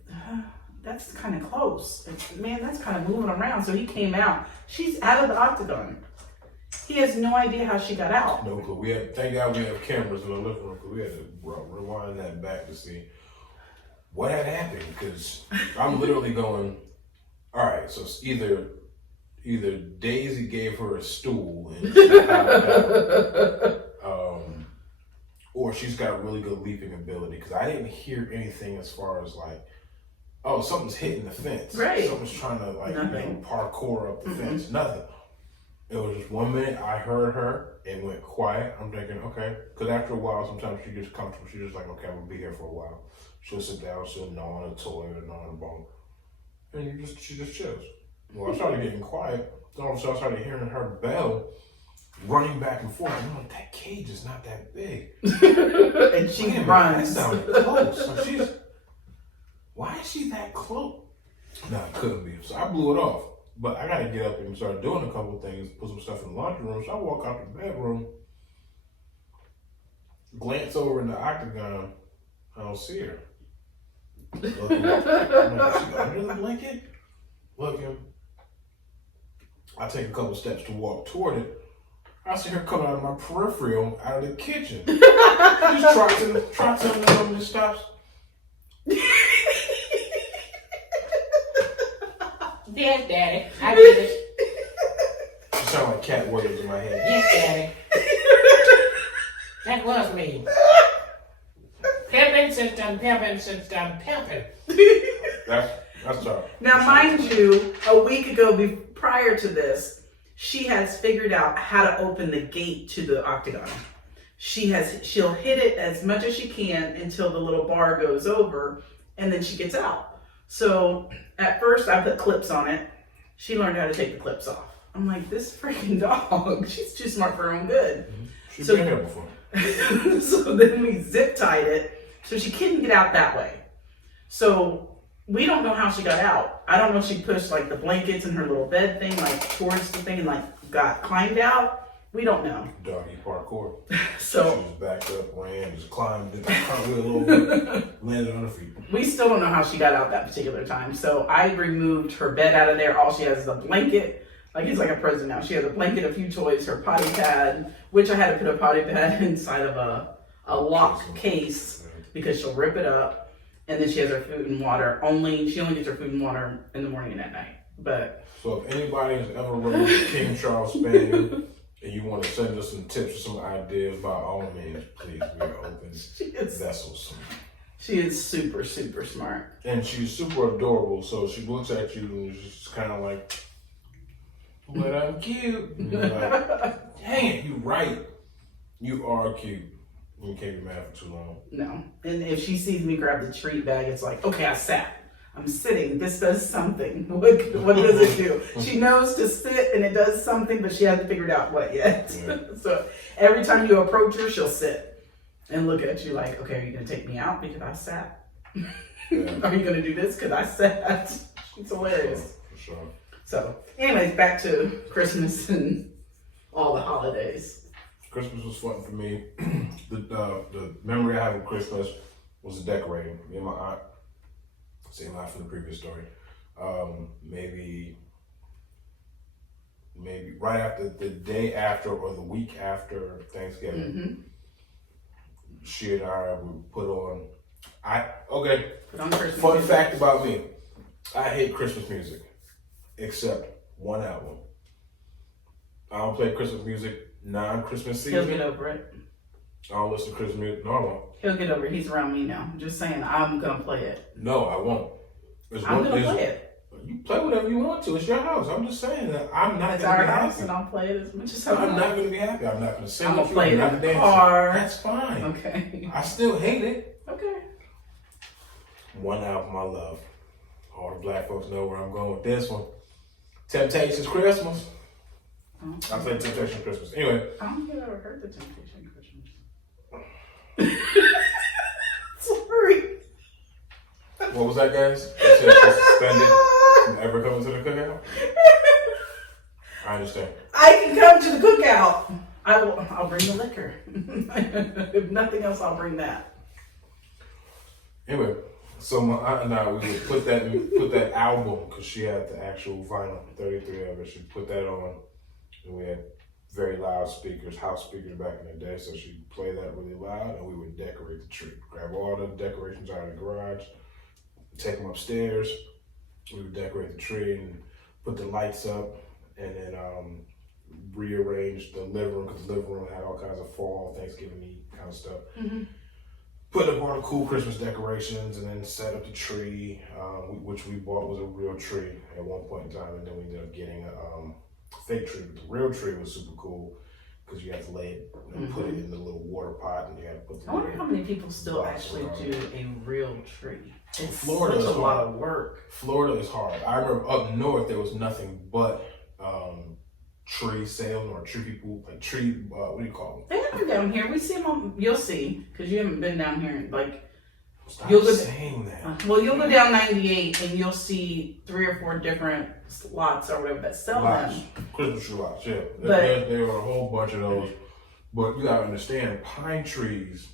that's kind of close. Man, that's kind of moving around. So he came out. She's out of the octagon. He has no idea how she got out. No clue. Thank God we have cameras in the living room, because we had to rewind that back to see what had happened. Because I'm literally going, all right, so it's either Daisy gave her a stool and she got or she's got really good leaping ability. Because I didn't hear anything as far as like, oh, something's hitting the fence. Right. Something's trying to parkour up the fence. Nothing. It was just 1 minute I heard her and went quiet. I'm thinking, okay. Because after a while, sometimes she gets comfortable. She's just like, okay, I'm going to be here for a while. She'll sit down, she'll gnaw on a toy or gnaw on a bone. And she just chills. Well, I started getting quiet. Then all of a sudden I started hearing her bell running back and forth. I'm like, that cage is not that big. And she runs. That sounded close. So why is she that close? No, it couldn't be. So I blew it off. But I got to get up and start doing a couple of things, put some stuff in the laundry room. So I walk out the bedroom, glance over in the octagon. I don't see her. Looking, I'm like, she under the blanket? Looking. I take a couple steps to walk toward it. I see her coming out of my peripheral, out of the kitchen. Just trots in the room and stops. Yes, Daddy. I did it. She sound like Cat Williams in my head. Yes, Daddy. That was me. Pimpin' system, pimpin' system, pimpin'. That's tough. Now, mind you, a week ago, prior to this, she has figured out how to open the gate to the octagon. She'll hit it as much as she can until the little bar goes over, and then she gets out. So at first, I put clips on it. She learned how to take the clips off. I'm like, this freaking dog, she's too smart for her own good. Mm-hmm. She's been here before. So then we zip tied it so she couldn't get out that way. So we don't know how she got out. I don't know if she pushed like the blankets in her little bed thing like towards the thing and like got climbed out. We don't know. Doggy parkour. So she was backed up, ran, just climbed, did the cartwheel over, landed on her feet. We still don't know how she got out that particular time. So I removed her bed out of there. All she has is a blanket. Like it's like a prison now. She has a blanket, a few toys, her potty pad, which I had to put a potty pad inside of a locked case because she'll rip it up. And then she has her food and water. She only gets her food and water in the morning and at night. But so if anybody has ever raised King Charles Spaniel and you want to send us some tips or some ideas, by all means, please, we are open vessels. She is super, super smart. And she's super adorable. So she looks at you and she's kind of like, but I'm cute. And you're like, dang it, you right. You are cute. You can't be mad for too long. No. And if she sees me grab the treat bag, it's like, okay, I sat. I'm sitting. This does something. What does it do? She knows to sit and it does something, but she hasn't figured out what yet. Yeah. So every time you approach her, she'll sit and look at you like, okay, are you going to take me out because I sat? Yeah. Are you going to do this because I sat? It's hilarious. For sure. So anyways, back to Christmas and all the holidays. Christmas was fun for me. The memory I have of Christmas was the decorating. Me and my aunt, same line from the previous story. Maybe right after the day after or the week after Thanksgiving, she and I would put on Christmas fun music. fact about me. I hate Christmas music, except one album. I don't play Christmas music non-Christmas season. He'll get over it. I don't listen to Christmas music. No, I won't. He'll get over it. He's around me now. I'm just saying, I'm going to play it. No, I won't. I'm going to play it. You play whatever you want to. It's your house. I'm just saying that I'm not going to be happy. It's our house and I'll play it as much as I want. I'm not going to be happy. I'm not going to sing. I'm going to play it in the car. That's fine. Okay. I still hate it. Okay. One album I love. All the black folks know where I'm going with this one. Temptations Christmas. Okay. I played Temptation Christmas. Anyway. I don't think I've ever heard the Temptation Christmas. Sorry. What was that, guys? You said she's suspended from ever coming to the cookout? I understand. I can come to the cookout. I'll bring the liquor. If nothing else, I'll bring that. Anyway, so my aunt and I, we would put that album, because she had the actual vinyl, 33 of it. She'd put that on, and we had very loud speakers, house speakers back in the day, so she'd play that really loud, and we would decorate the tree. Grab all the decorations out of the garage, take them upstairs, we would decorate the tree and put the lights up, and then rearrange the living room, because the living room had all kinds of fall, Thanksgiving kind of stuff. Mm-hmm. Put up all the cool Christmas decorations, and then set up the tree, which we bought was a real tree at one point in time, and then we ended up getting a fake tree. But the real tree was super cool because you had to lay it and put it in the little water pot, and you had to put the I wonder how many people still actually do a real tree. It's Florida such a lot of work. Florida is hard. I remember up north there was nothing but tree sales or tree people, like tree, what do you call them? They have them down here. We see them on, you'll see, because you haven't been down here. Like, Stop you'll go saying that. Well, you'll go down 98 and you'll see 3 or 4 different lots or whatever that sell them. Christmas tree lots, yeah. But there are a whole bunch of those. But you gotta understand, pine trees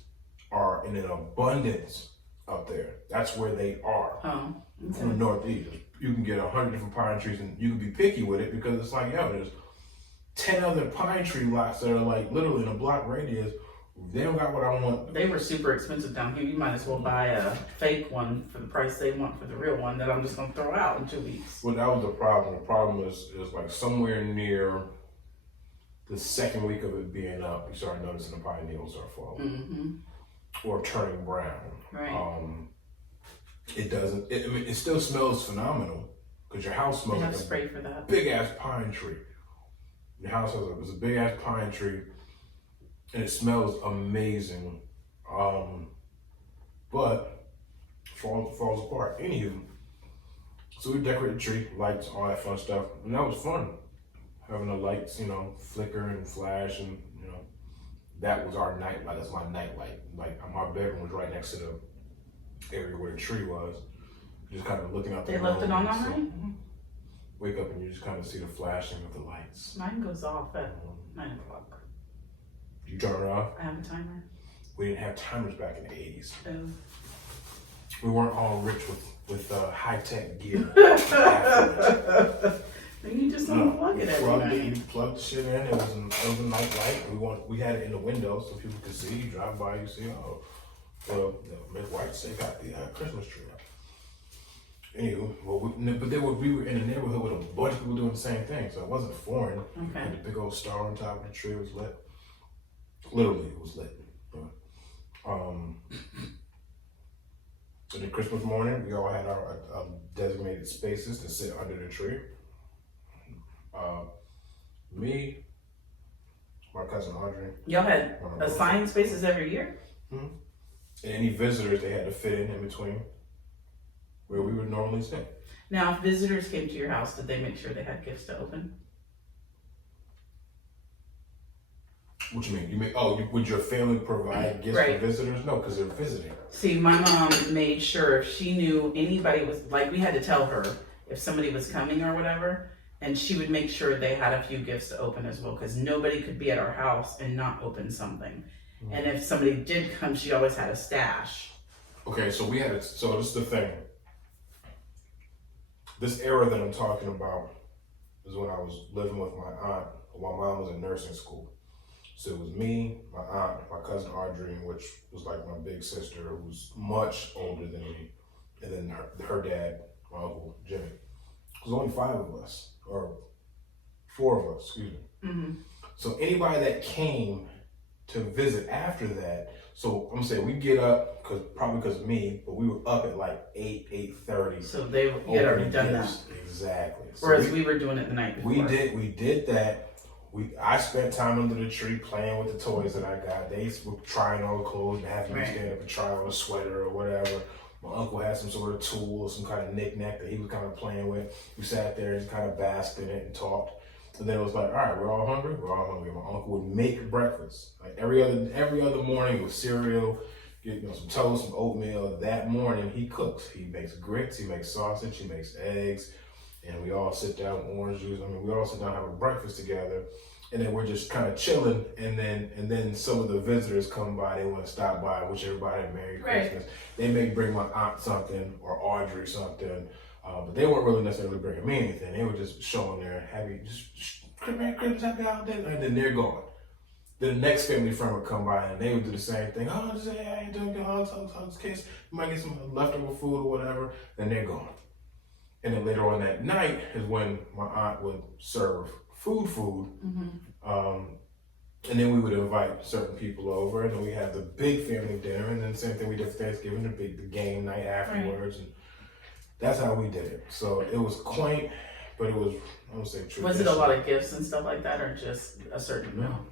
are in an abundance up there. That's where they are. Oh, okay. In the Northeast. You can get 100 different pine trees, and you can be picky with it because it's like, yo, 10 other pine tree lots that are like literally in a block radius. They don't got what I want. They were super expensive down here. You might as well buy a fake one for the price they want for the real one that I'm just gonna throw out in 2 weeks. Well, that was the problem. The problem is like somewhere near the second week of it being up, you start noticing the pine needles start falling or turning brown. Right. It doesn't. I mean, it still smells phenomenal because your house smells They have like spray for that. big ass pine tree. Your house has a big ass pine tree, and it smells amazing. But falls apart. Anywho, so we decorated the tree, lights, all that fun stuff, and that was fun. Having the lights, flicker and flash, and that was our night light. That's my night light. Like my bedroom was right next to the area where the tree was. Just kind of looking out the They left it on all night? Wake up and you just kind of see the flashing of the lights. Mine goes off at 9 o'clock. You turn it off? I have a timer. We didn't have timers back in the 80s. Oh. We weren't all rich with high-tech gear. Then you just unplug it every night. You plugged the shit in. It was a night light. We had it in the window so people could see. You drive by, you see, well, Miss White say got the Christmas tree up. Anywho, but we were in a neighborhood with a bunch of people doing the same thing, so it wasn't foreign. Okay. And the big old star on top of the tree was lit. Literally, it was lit. So the Christmas morning, we all had our designated spaces to sit under the tree. Me, my cousin Audrey. Y'all had assigned spaces every year? And any visitors they had to fit in between where we would normally sit. Now, if visitors came to your house, did they make sure they had gifts to open? What you mean? Would your family provide gifts for visitors? No, because they're visiting. See, my mom made sure if she knew anybody was, like, we had to tell her if somebody was coming or whatever, and she would make sure they had a few gifts to open as well, because nobody could be at our house and not open something. And if somebody did come, she always had a stash. Okay, so this is the thing. This era that I'm talking about is when I was living with my aunt while my mom was in nursing school. So it was me, my aunt, my cousin Audrey, which was like my big sister, who was much older than me, and then her dad, my uncle Jimmy. It was only 5 of us, or 4 of us, excuse me. So anybody that came to visit after that, so I'm saying we get up probably because of me, but we were up at like 8:30. So you had already done that. Exactly. Whereas we were doing it the night before. We did that. I spent time under the tree playing with the toys that I got. They were trying all the clothes and having me stand up and try on a sweater or whatever. My uncle had some sort of tool or some kind of knick-knack that he was kind of playing with. We sat there and kind of basked in it and talked. And then it was like, all right, we're all hungry. We're all hungry. My uncle would make breakfast. Like every other morning with cereal, some toast, some oatmeal. That morning he cooks. He makes grits. He makes sausage. He makes eggs. And we all sit down with orange juice. We all sit down and have a breakfast together. And then we're just kind of chilling. And then some of the visitors come by. They want to stop by and wish everybody a Merry Christmas. They may bring my aunt something or Audrey something. But they weren't really necessarily bringing me anything. They were just showing their happy, Merry Christmas, happy holidays, and then they're gone. Then the next family friend would come by and they would do the same thing. Oh, just say, how you doing? Good hugs, kiss. You might get some leftover food or whatever. Then they're gone. And then later on that night is when my aunt would serve food. And then we would invite certain people over, and then we had the big family dinner, and then the same thing we did for Thanksgiving, the game night afterwards. And that's how we did it. So it was quaint, but it was, I would say, traditional. Was it a lot of gifts and stuff like that, or just a certain amount?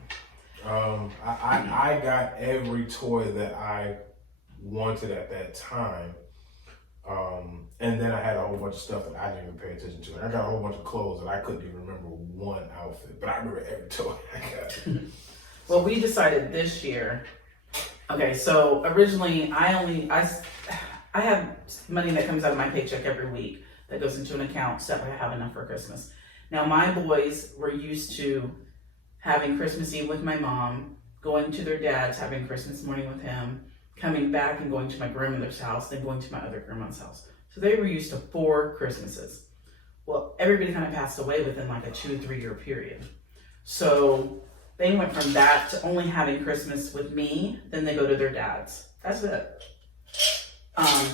I got every toy that I wanted at that time. And then I had a whole bunch of stuff that I didn't even pay attention to. And I got a whole bunch of clothes that I couldn't even remember one outfit, but I remember every toy I got. Well, we decided this year. Okay, so originally I have money that comes out of my paycheck every week that goes into an account so that I have enough for Christmas. Now my boys were used to having Christmas Eve with my mom, going to their dad's, having Christmas morning with him, coming back and going to my grandmother's house, then going to my other grandma's house. So they were used to 4 Christmases. Well, everybody kind of passed away within like a 2-3 year period. So they went from that to only having Christmas with me, then they go to their dad's. That's it.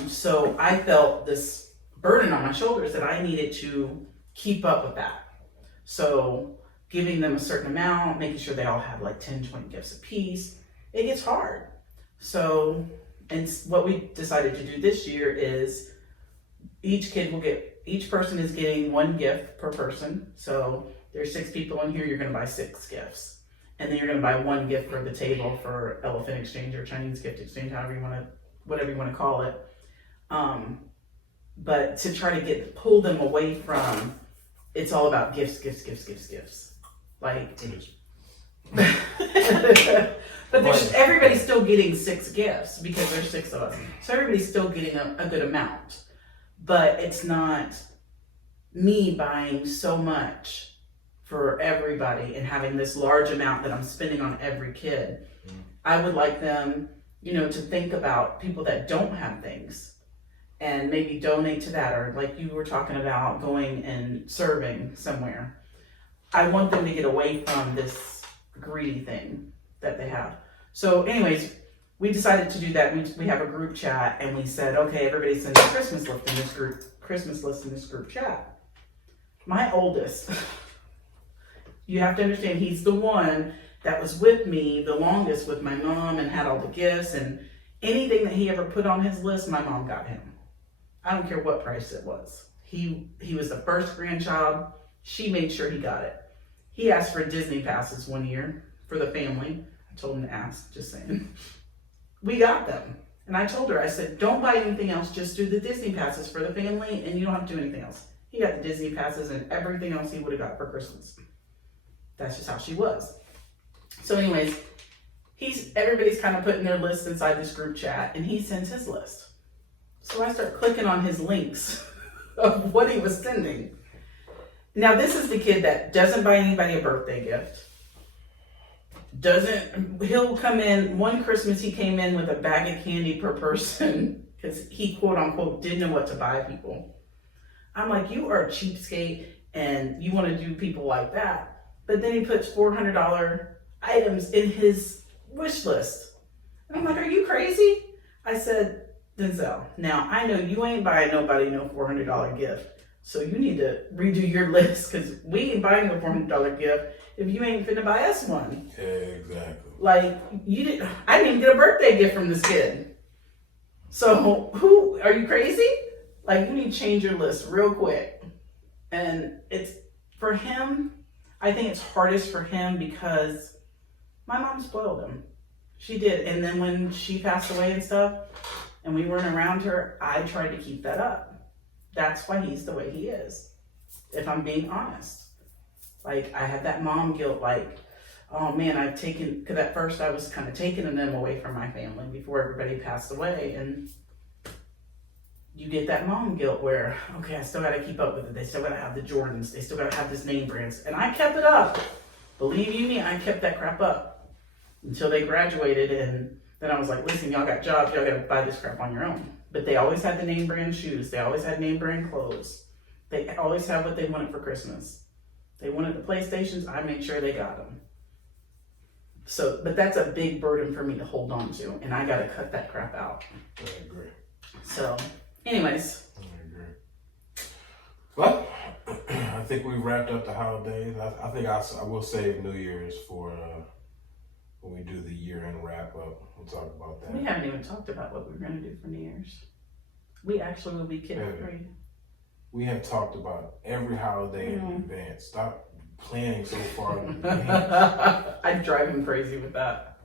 So I felt this burden on my shoulders that I needed to keep up with that. So giving them a certain amount, making sure they all have like 10, 20 gifts apiece, it gets hard. So, and what we decided to do this year is each person is getting one gift per person. So there's 6 people in here, you're gonna buy 6 gifts. And then you're gonna buy one gift for the table for elephant exchange or Chinese gift exchange, whatever you wanna call it. But to try to pull them away from, it's all about gifts. Like, but everybody's still getting 6 gifts because there's 6 of us. So everybody's still getting a good amount. But it's not me buying so much for everybody and having this large amount that I'm spending on every kid. I would like them, to think about people that don't have things and maybe donate to that, or like you were talking about going and serving somewhere. I want them to get away from this greedy thing that they have. So anyways, we decided to do that. We have a group chat and we said, okay, everybody sends a Christmas list in this group chat. My oldest, you have to understand, he's the one that was with me the longest with my mom and had all the gifts, and anything that he ever put on his list, my mom got him. I don't care what price it was. He was the first grandchild. She made sure he got it. He asked for Disney passes one year for the family. I told him to ask, just saying. We got them. And I told her, I said, don't buy anything else, just do the Disney passes for the family and you don't have to do anything else. He got the Disney passes and everything else he would have got for Christmas. That's just how she was. So anyways, everybody's kind of putting their list inside this group chat and he sends his list. So I start clicking on his links of what he was sending. Now this is the kid that doesn't buy anybody a birthday gift. He'll come in, one Christmas he came in with a bag of candy per person because he quote unquote didn't know what to buy people. I'm like, you are a cheapskate and you want to do people like that. But then he puts $400 items in his wish list. And I'm like, are you crazy? I said, Denzel, now I know you ain't buying nobody no $400 gift. So you need to redo your list because we ain't buying a $400 gift if you ain't finna buy us one. Exactly. Like, I didn't even get a birthday gift from this kid. So are you crazy? Like, you need to change your list real quick. And it's, for him, I think it's hardest for him because my mom spoiled him. She did. And then when she passed away and stuff, and we weren't around her, I tried to keep that up. That's why he's the way he is, if I'm being honest. Like, I had that mom guilt, like, oh man, because at first I was kind of taking them away from my family before everybody passed away. And you get that mom guilt where, okay, I still got to keep up with it. They still got to have the Jordans. They still got to have this name brands. And I kept it up. Believe you me, I kept that crap up until they graduated. And then I was like, listen, y'all got jobs. Y'all got to buy this crap on your own. But they always had the name brand shoes. They always had name brand clothes. They always had what they wanted for Christmas. They wanted the PlayStations. I made sure they got them. So, but that's a big burden for me to hold on to. And I got to cut that crap out. I agree. So, anyways. I agree. Well, I think we wrapped up the holidays. I think I will save New Year's for when we do the year-end wrap-up. We'll talk about that. We haven't even talked about what we're going to do for New Year's. We actually will be kid-free. We have talked about every holiday in advance. Stop planning so far in advance. I'd drive him crazy with that.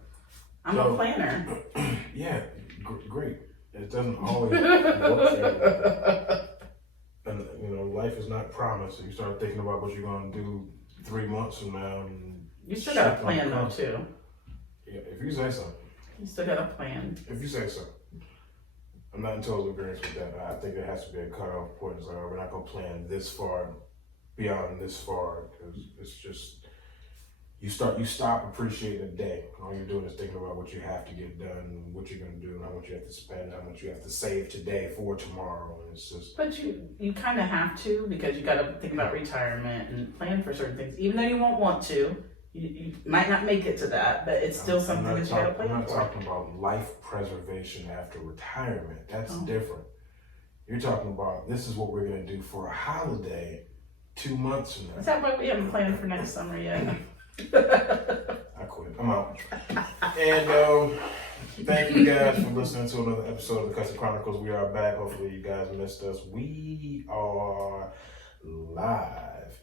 I'm a planner. Yeah, great. It doesn't always work for everybody. And, life is not promised. You start thinking about what you're going to do 3 months from now. And you still got a plan, though, too. Yeah, if you say so. You still got a plan. If you say so. I'm not in total agreement with that. I think there has to be a cutoff point. It's like, we're not going to plan this far, beyond this far, because it's just, you stop appreciating the day. All you're doing is thinking about what you have to get done, what you're going to do, how much you have to spend, how much you have to save today for tomorrow. And it's just. But you kind of have to, because you got to think about retirement and plan for certain things. Even though you won't want to, You might not make it to that, but it's still something that you gotta plan I'm not for. talking about life preservation after retirement. That's Oh. different. You're talking about this is what we're gonna do for a holiday 2 months from now. Is that why we haven't planned for next summer yet? I quit. I'm out. And thank you guys for listening to another episode of the Custer Chronicles. We are back. Hopefully you guys missed us. We are live.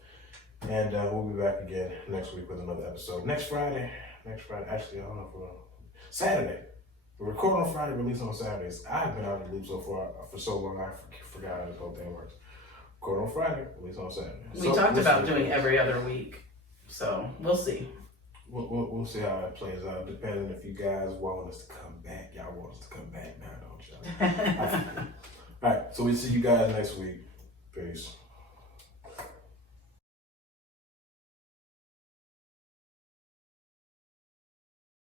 And we'll be back again next week with another episode. Next Friday. Actually, I don't know if we're Saturday. We record on Friday, release on Saturdays. I've been out of the loop for so long, I forgot how this whole thing works. Record on Friday, release on Saturday. We talked about doing every other week, so we'll see. We'll see how that plays out, depending if you guys want us to come back. Y'all want us to come back now, don't y'all? All right, so we see you guys next week. Peace.